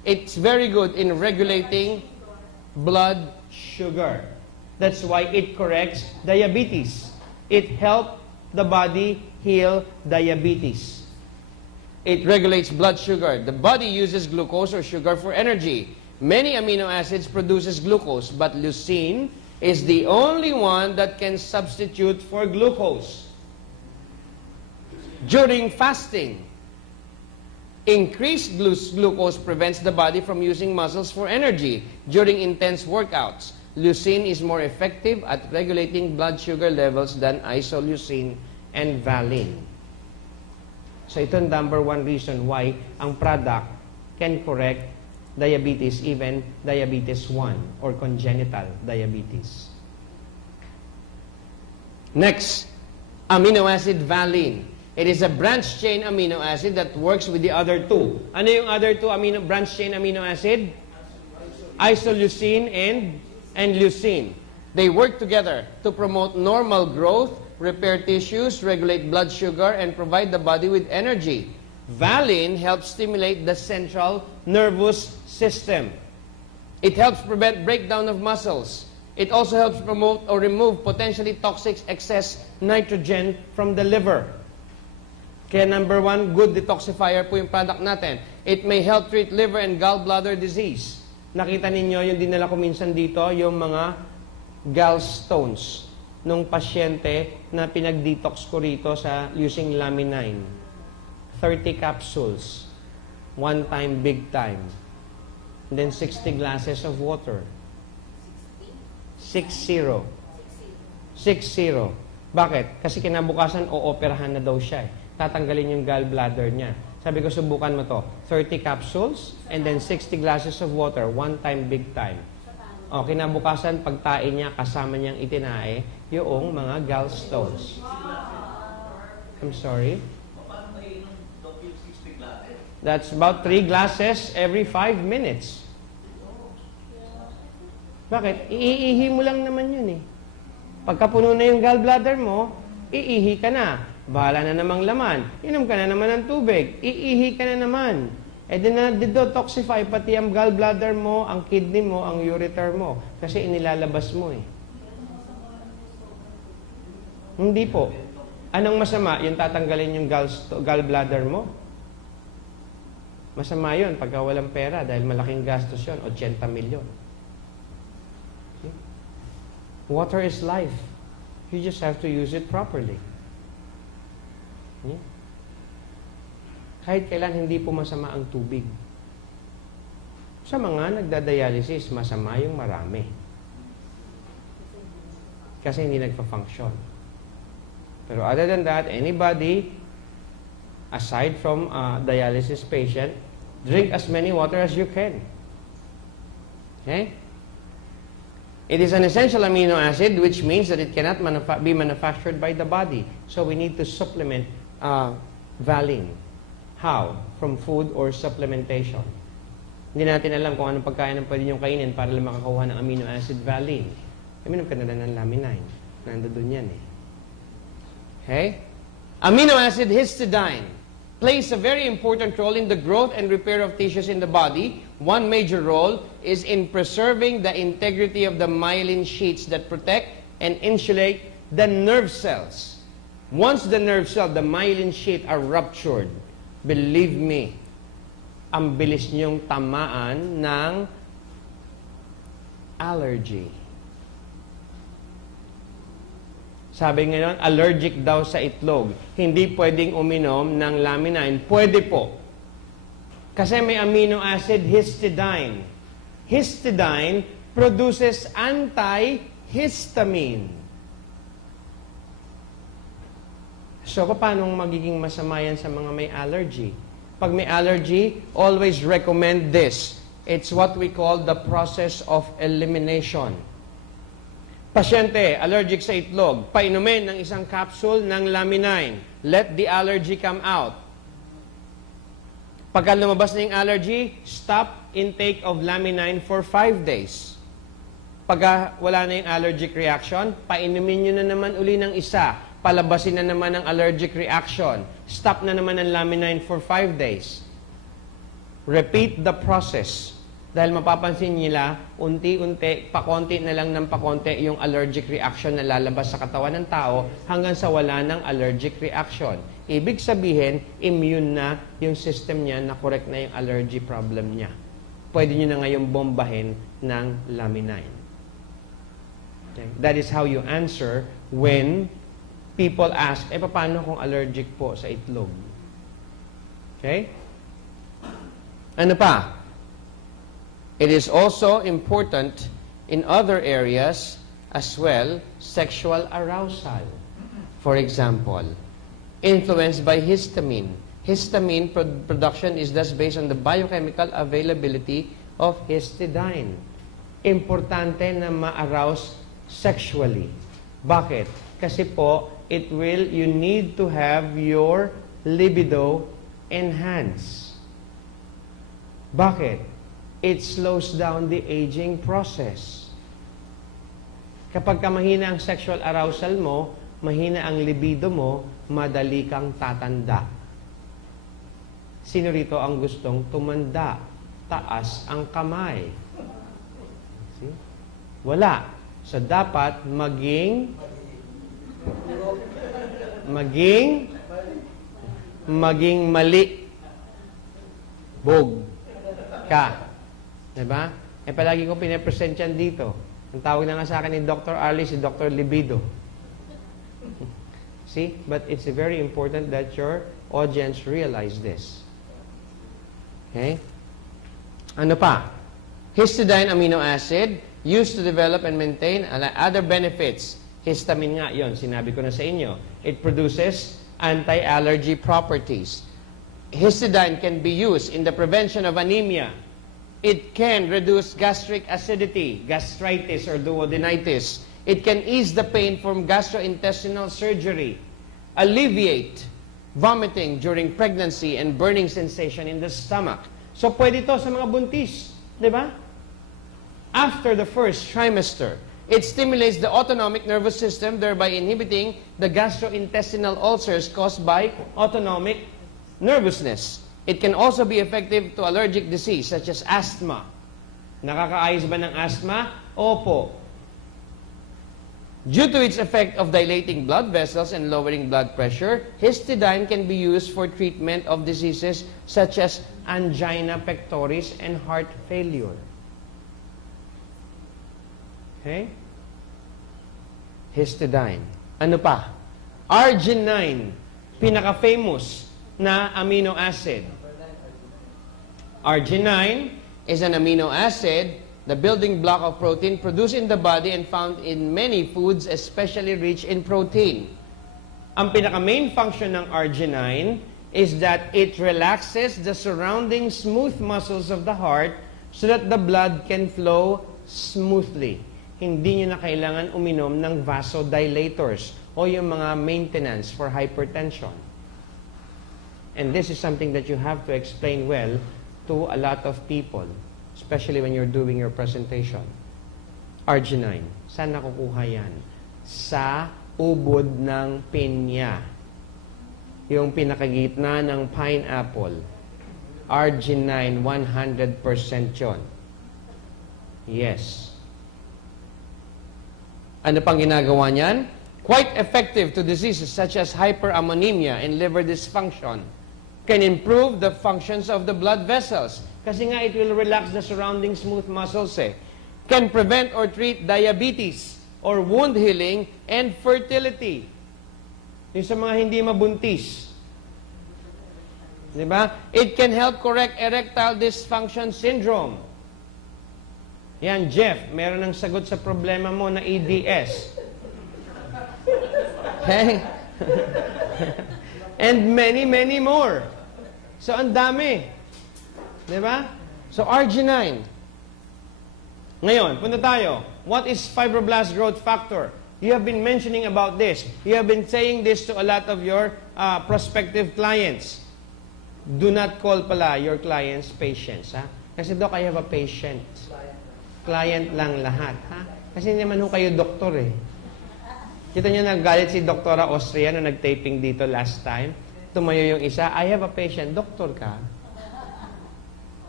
It's very good in regulating blood sugar. That's why it corrects diabetes. It helps the body heal diabetes. It regulates blood sugar. The body uses glucose or sugar for energy. Many amino acids produces glucose, but leucine is the only one that can substitute for glucose. During fasting, increased glucose prevents the body from using muscles for energy. During intense workouts, leucine is more effective at regulating blood sugar levels than isoleucine and valine. So ito ang number one reason why ang product can correct diabetes, even diabetes 1 or congenital diabetes. Next, amino acid valine. It is a branched chain amino acid that works with the other two. Ano yung other two branched chain amino acid? Isoleucine and leucine. They work together to promote normal growth, repair tissues, regulate blood sugar, and provide the body with energy. Valine helps stimulate the central nervous system. It helps prevent breakdown of muscles. It also helps promote or remove potentially toxic excess nitrogen from the liver. Kaya number one, good detoxifier po yung product natin. It may help treat liver and gallbladder disease. Nakita ninyo yung dinala ko minsan dito, yung mga gallstones nung pasyente na pinag-detox ko rito sa using laminine. 30 capsules. One time, big time. And then 60 glasses of water. 60. Bakit? Kasi kinabukasan, ooperahan na daw siya. Tatanggalin yung gallbladder niya. Sabi ko, subukan mo to. 30 capsules and then 60 glasses of water. One time, big time. O, kinabukasan, pagtain niya, kasama niyang itinae, yung mga gallstones. I'm sorry? That's about 3 glasses every 5 minutes. Bakit? Iihi mo lang naman yun eh. Pagka puno na yung gallbladder mo, iihi ka na. Bahala na namang laman. Inom ka na naman ng tubig. Iihi ka na naman. E din na detoxify pati ang gallbladder mo, ang kidney mo, ang ureter mo. Kasi inilalabas mo eh. Hindi po. Anong masama? Yung tatanggalin yung gallbladder mo? Masama yun pagka walang pera dahil malaking gastos yun, 80 milyon. Okay? Water is life. You just have to use it properly. Okay? Kahit kailan hindi po masama ang tubig. Sa mga nagdadialysis, masama yung marami. Kasi hindi nagpa-function. Pero other than that, anybody, aside from a dialysis patient, drink as many water as you can. Okay? It is an essential amino acid, which means that it cannot be manufactured by the body. So we need to supplement valine. How? From food or supplementation. Hindi natin alam kung anong pagkain ang pwede niyong kainin para lang makakuha ng amino acid valine. Aminom ka na lang ng laminine. Nandoon yan eh. Okay? Amino acid histidine plays a very important role in the growth and repair of tissues in the body. One major role is in preserving the integrity of the myelin sheaths that protect and insulate the nerve cells. Once the nerve cell, the myelin sheath are ruptured, believe me, ang bilis niyong tamaan ng allergy. Sabi ngayon, allergic daw sa itlog. Hindi pwedeng uminom ng laminine. Pwede po. Kasi may amino acid histidine. Histidine produces antihistamine. So, paano magiging masama yan sa mga may allergy? Pag may allergy, always recommend this. It's what we call the process of elimination. Pasyente, allergic sa itlog, painumin ng isang capsule ng laminine. Let the allergy come out. Pagka lumabas na yung allergy, stop intake of laminine for 5 days. Pagka wala na yung allergic reaction, painumin nyo na naman uli ng isa. Palabasin na naman ang allergic reaction. Stop na naman ang laminine for 5 days. Repeat the process. Dahil mapapansin nila, unti-unti, pakonti na lang ng pakonti yung allergic reaction na lalabas sa katawan ng tao hanggang sa wala ng allergic reaction. Ibig sabihin, immune na yung system niya na correct na yung allergy problem niya. Pwede nyo na ngayon bombahin ng laminine. Okay? That is how you answer when people ask, paano kung allergic po sa itlog? Okay? Ano pa? It is also important in other areas as well, sexual arousal. For example, influenced by histamine. Histamine production is thus based on the biochemical availability of histidine. Importante na ma-arouse sexually. Bakit? Kasi po, you need to have your libido enhanced. Bakit? It slows down the aging process. Kapag mahina ang sexual arousal mo, mahina ang libido mo, madali kang tatanda. Sino rito ang gustong tumanda? Taas ang kamay. See? Wala. So, dapat maging mali. Bog ka. Diba? Palagi ko pinapresent yan dito. Ang tawag na nga sa akin ni Dr. Ali, si Dr. Libido. See? But it's very important that your audience realize this. Okay? Ano pa? Histidine amino acid used to develop and maintain other benefits. Histamine nga, yon, sinabi ko na sa inyo. It produces anti-allergy properties. Histidine can be used in the prevention of anemia. It can reduce gastric acidity, gastritis or duodenitis. It can ease the pain from gastrointestinal surgery, alleviate vomiting during pregnancy and burning sensation in the stomach. So pwede to sa mga buntis, di ba? After the first trimester, it stimulates the autonomic nervous system, thereby inhibiting the gastrointestinal ulcers caused by autonomic nervousness. It can also be effective to allergic disease such as asthma. Nakakaayos ba ng asthma? Opo. Due to its effect of dilating blood vessels and lowering blood pressure, histidine can be used for treatment of diseases such as angina pectoris and heart failure. Okay? Histidine. Ano pa? Arginine. Pinaka-famous na amino acid. Arginine is an amino acid, the building block of protein produced in the body and found in many foods, especially rich in protein. Ang pinaka-main function ng arginine is that it relaxes the surrounding smooth muscles of the heart so that the blood can flow smoothly. Hindi nyo na kailangan uminom ng vasodilators o yung mga maintenance for hypertension. And this is something that you have to explain well to a lot of people, especially when you're doing your presentation. Arginine. Saan nakukuha yan? Sa ubod ng pinya. Yung pinakagitna ng pineapple. Arginine, 100% yun. Yes. Ano pang ginagawa niyan? Quite effective to diseases such as hyperammonemia and liver dysfunction. Can improve the functions of the blood vessels. Kasi nga, it will relax the surrounding smooth muscles eh. Can prevent or treat diabetes or wound healing and fertility. Yung sa mga hindi mabuntis. Diba? It can help correct erectile dysfunction syndrome. Yan, Jeff, meron ng sagot sa problema mo na EDS. Okay? And many, many more. So, ang dami. Diba? So, arginine. Ngayon, punta tayo. What is fibroblast growth factor? You have been mentioning about this. You have been saying this to a lot of your prospective clients. Do not call pala your clients patients. Ha? Kasi, Doc, I have a patient. Client lang lahat. Ha? Kasi hindi naman kayo doktor eh. Kita niyo naggalit si Doktora Austria na nag-taping dito last time. Tumayo yung isa, I have a patient. Doktor ka?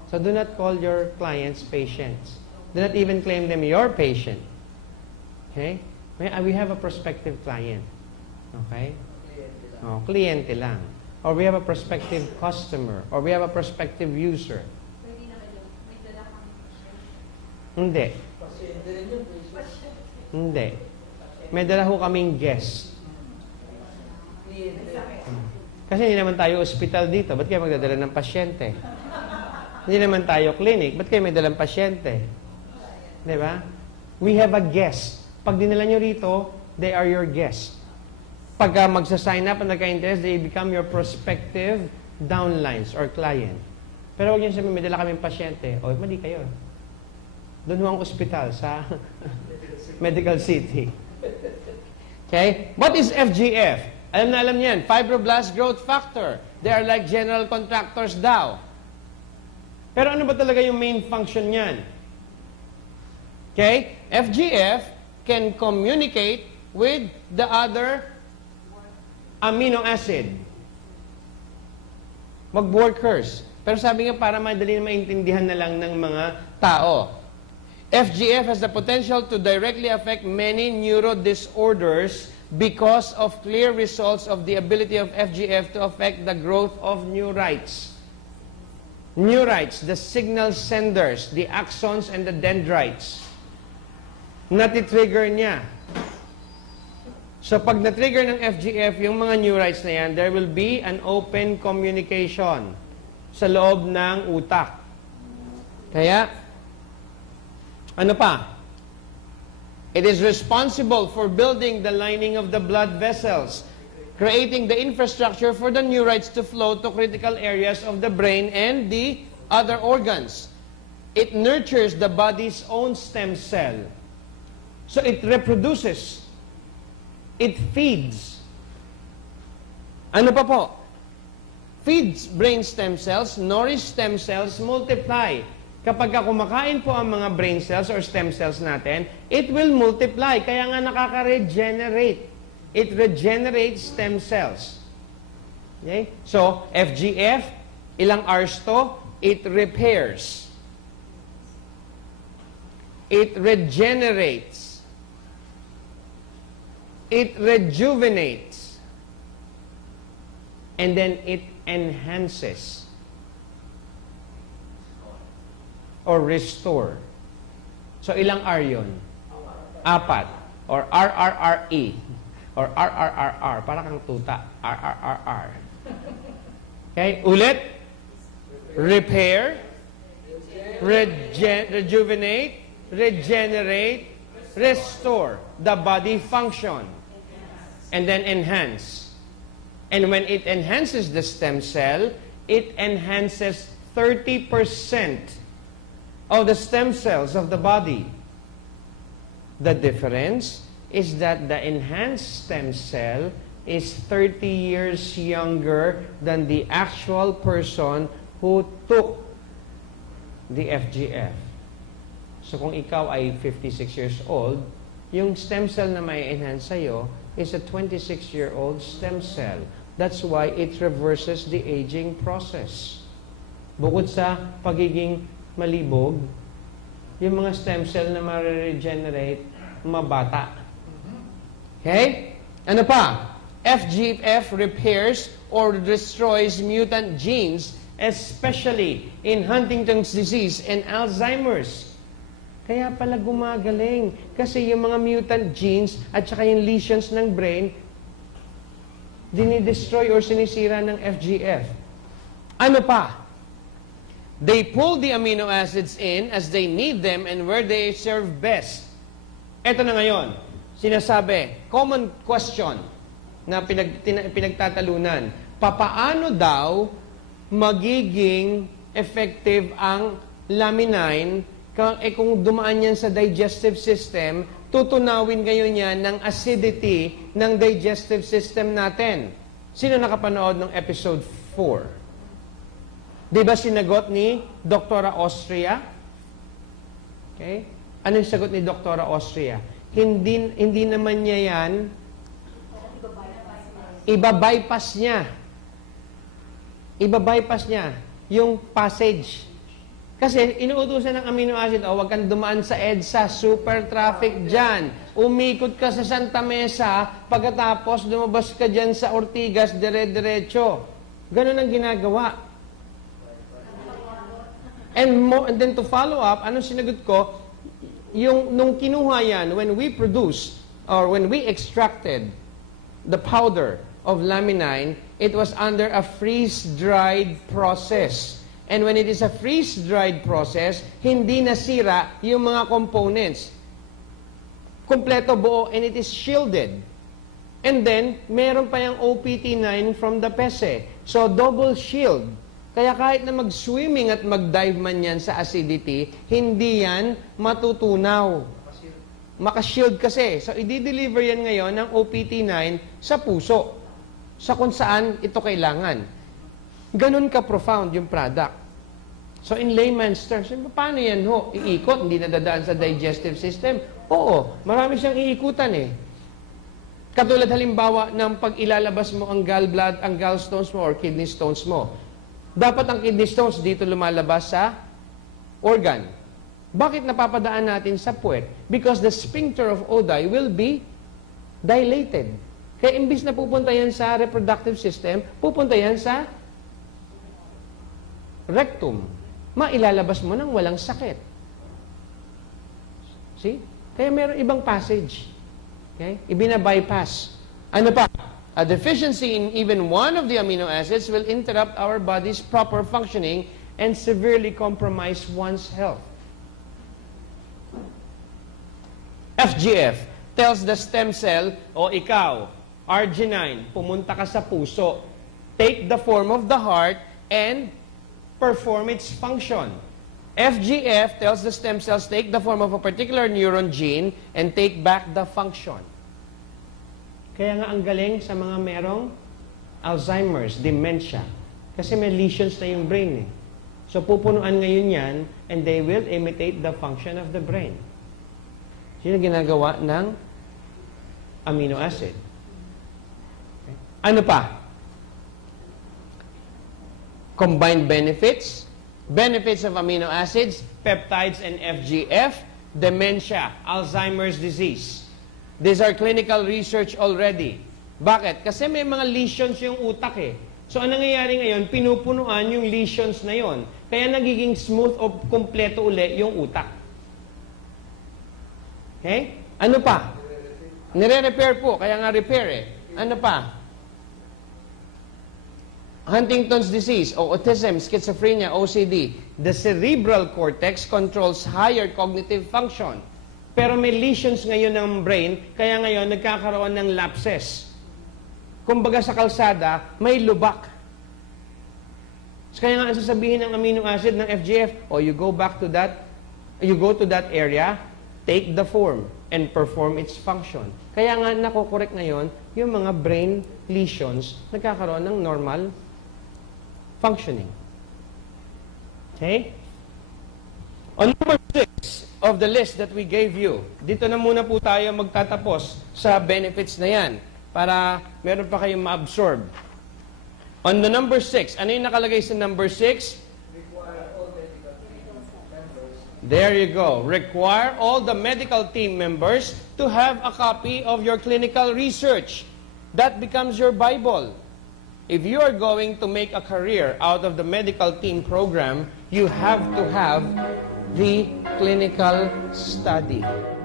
So do not call your clients patients. Do not even claim them your patient. Okay? We have a prospective client. Okay? Oh, kliyente lang. Or we have a prospective customer. Or we have a prospective user. Hindi. Hindi. May dala ho kaming guest. Kasi hindi naman tayo ospital dito. Ba't kayo magdadala ng pasyente? Hindi naman tayo clinic. Ba't kayo may dalang pasyente? Diba? We have a guest. Pag dinala nyo rito, they are your guest. Pag magsa-sign up at nagka-interest, they become your prospective downlines or client. Pero huwag nyo sabihin, may dala kaming pasyente. O, mali kayo. Doon ho ang ospital sa Medical City. Okay? What is FGF? Alam na alam yan. Fibroblast growth factor. They are like general contractors daw. Pero ano ba talaga yung main function niyan? Okay? FGF can communicate with the other amino acid. Mag-workers. Pero sabi nga para madali na maintindihan na lang ng mga tao. FGF has the potential to directly affect many neuro disorders because of clear results of the ability of FGF to affect the growth of neurites. Neurites, the signal senders, the axons and the dendrites. Nati-trigger niya. So pag na-trigger ng FGF, yung mga neurites na yan, there will be an open communication sa loob ng utak. Kaya, ano pa? It is responsible for building the lining of the blood vessels, creating the infrastructure for the neurites to flow to critical areas of the brain and the other organs. It nurtures the body's own stem cell. So it reproduces. It feeds. Ano pa po? Feeds brain stem cells, nourish stem cells, multiply. Kapag kumakain po ang mga brain cells or stem cells natin, it will multiply. Kaya nga nakaka-regenerate. It regenerates stem cells. Okay? So, FGF, ilang R's to? It repairs. It regenerates. It rejuvenates. And then it enhances. Or restore. So, ilang R yun? Apat. Or RRRE. Or RRRR. Para kang tuta. RRRR. Okay? Ulit. Repair. Rejuvenate. Regenerate. Restore the body function. And then enhance. And when it enhances the stem cell, it enhances 30% of the stem cells of the body. The difference is that the enhanced stem cell is 30 years younger than the actual person who took the FGF. So kung ikaw ay 56 years old, yung stem cell na may enhance sa'yo is a 26-year-old stem cell. That's why it reverses the aging process. Bukod sa pagiging malibog, yung mga stem cell na ma-regenerate, mabata. Okay? Ano pa? FGF repairs or destroys mutant genes, especially in Huntington's disease and Alzheimer's. Kaya pala gumagaling. Kasi yung mga mutant genes at saka yung lesions ng brain, dinidestroy or sinisira ng FGF. Ano pa? They pull the amino acids in as they need them and where they serve best. Ito na ngayon, sinasabi, common question na pinagtatalunan. Papaano daw magiging effective ang laminine kung dumaan yan sa digestive system, tutunawin ngayon yan ng acidity ng digestive system natin. Sino nakapanood ng episode 4? Di ba sinagot ni Doktora Austria? Okay? Ano yung sagot ni Doktora Austria? Hindi naman niya yan, iba-bypass niya. Iba-bypass niya yung passage Kasi inuutusan ng amino acid, huwag kang dumaan sa EDSA, super traffic dyan. Umikot ka sa Santa Mesa, pagkatapos lumabas ka dyan sa Ortigas, dire-diretso. Ganun ang ginagawa. And then to follow up, anong sinagot ko? Nung kinuha yan, when we produce, or when we extracted the powder of laminine, it was under a freeze-dried process. And when it is a freeze-dried process, hindi nasira yung mga components. Kompleto buo, and it is shielded. And then, meron pa yung OPT9 from the PESE. So, double shield. Kaya kahit na mag-swimming at mag-dive man yan sa acidity, hindi yan matutunaw. Makashield kasi. So, i-deliver yan ngayon ng OPT9 sa puso. Sa kung saan ito kailangan. Ganun ka-profound yung product. So, in layman's terms, paano yan ho? Iikot, hindi nadadaan sa digestive system? Oo, marami siyang iikutan eh. Katulad halimbawa ng pag ilalabas mo ang gallstones mo or kidney stones mo. Dapat ang kidney stones dito lumalabas sa organ. Bakit napapadaan natin sa puwet? Because the sphincter of Oddi will be dilated. Kaya imbis na pupunta yan sa reproductive system, pupunta yan sa rectum. Mailalabas mo nang walang sakit. See? Kaya meron ibang passage. Okay? Ibina-bypass. Ano pa? A deficiency in even one of the amino acids will interrupt our body's proper functioning and severely compromise one's health. FGF tells the stem cell, o ikaw, arginine, pumunta ka sa puso, take the form of the heart and perform its function. FGF tells the stem cells take the form of a particular neuron gene and take back the function. Kaya nga ang galing sa mga merong Alzheimer's, dementia. Kasi may lesions na yung brain eh. So pupunuan ngayon yan and they will imitate the function of the brain. Sino ginagawa ng amino acid? Okay. Ano pa? Combined benefits, benefits of amino acids, peptides, and FGF, dementia, Alzheimer's disease. These are clinical research already. Bakit? Kasi may mga lesions yung utak eh. So, ang nangyayari ngayon, pinupunuan yung lesions na yon. Kaya nagiging smooth o kompleto uli yung utak. Okay? Ano pa? Nire-repair po, kaya nga repair eh. Ano pa? Huntington's disease o autism, schizophrenia, OCD. The cerebral cortex controls higher cognitive function. Pero may lesions ngayon ng brain, kaya ngayon nagkakaroon ng lapses. Kumbaga sa kalsada, may lubak. So, kaya nga ang sasabihin ng amino acid ng FGF, you go to that area, take the form, and perform its function. Kaya nga nakokorek ngayon yung mga brain lesions nagkakaroon ng normal functioning. Okay? On number 6 of the list that we gave you, dito na muna po tayo magtatapos sa benefits na yan para meron pa kayong ma-absorb. On the number 6, ano yung nakalagay sa number 6? There you go. Require all the medical team members to have a copy of your clinical research. That becomes your Bible. If you are going to make a career out of the medical team program, you have to have the clinical study.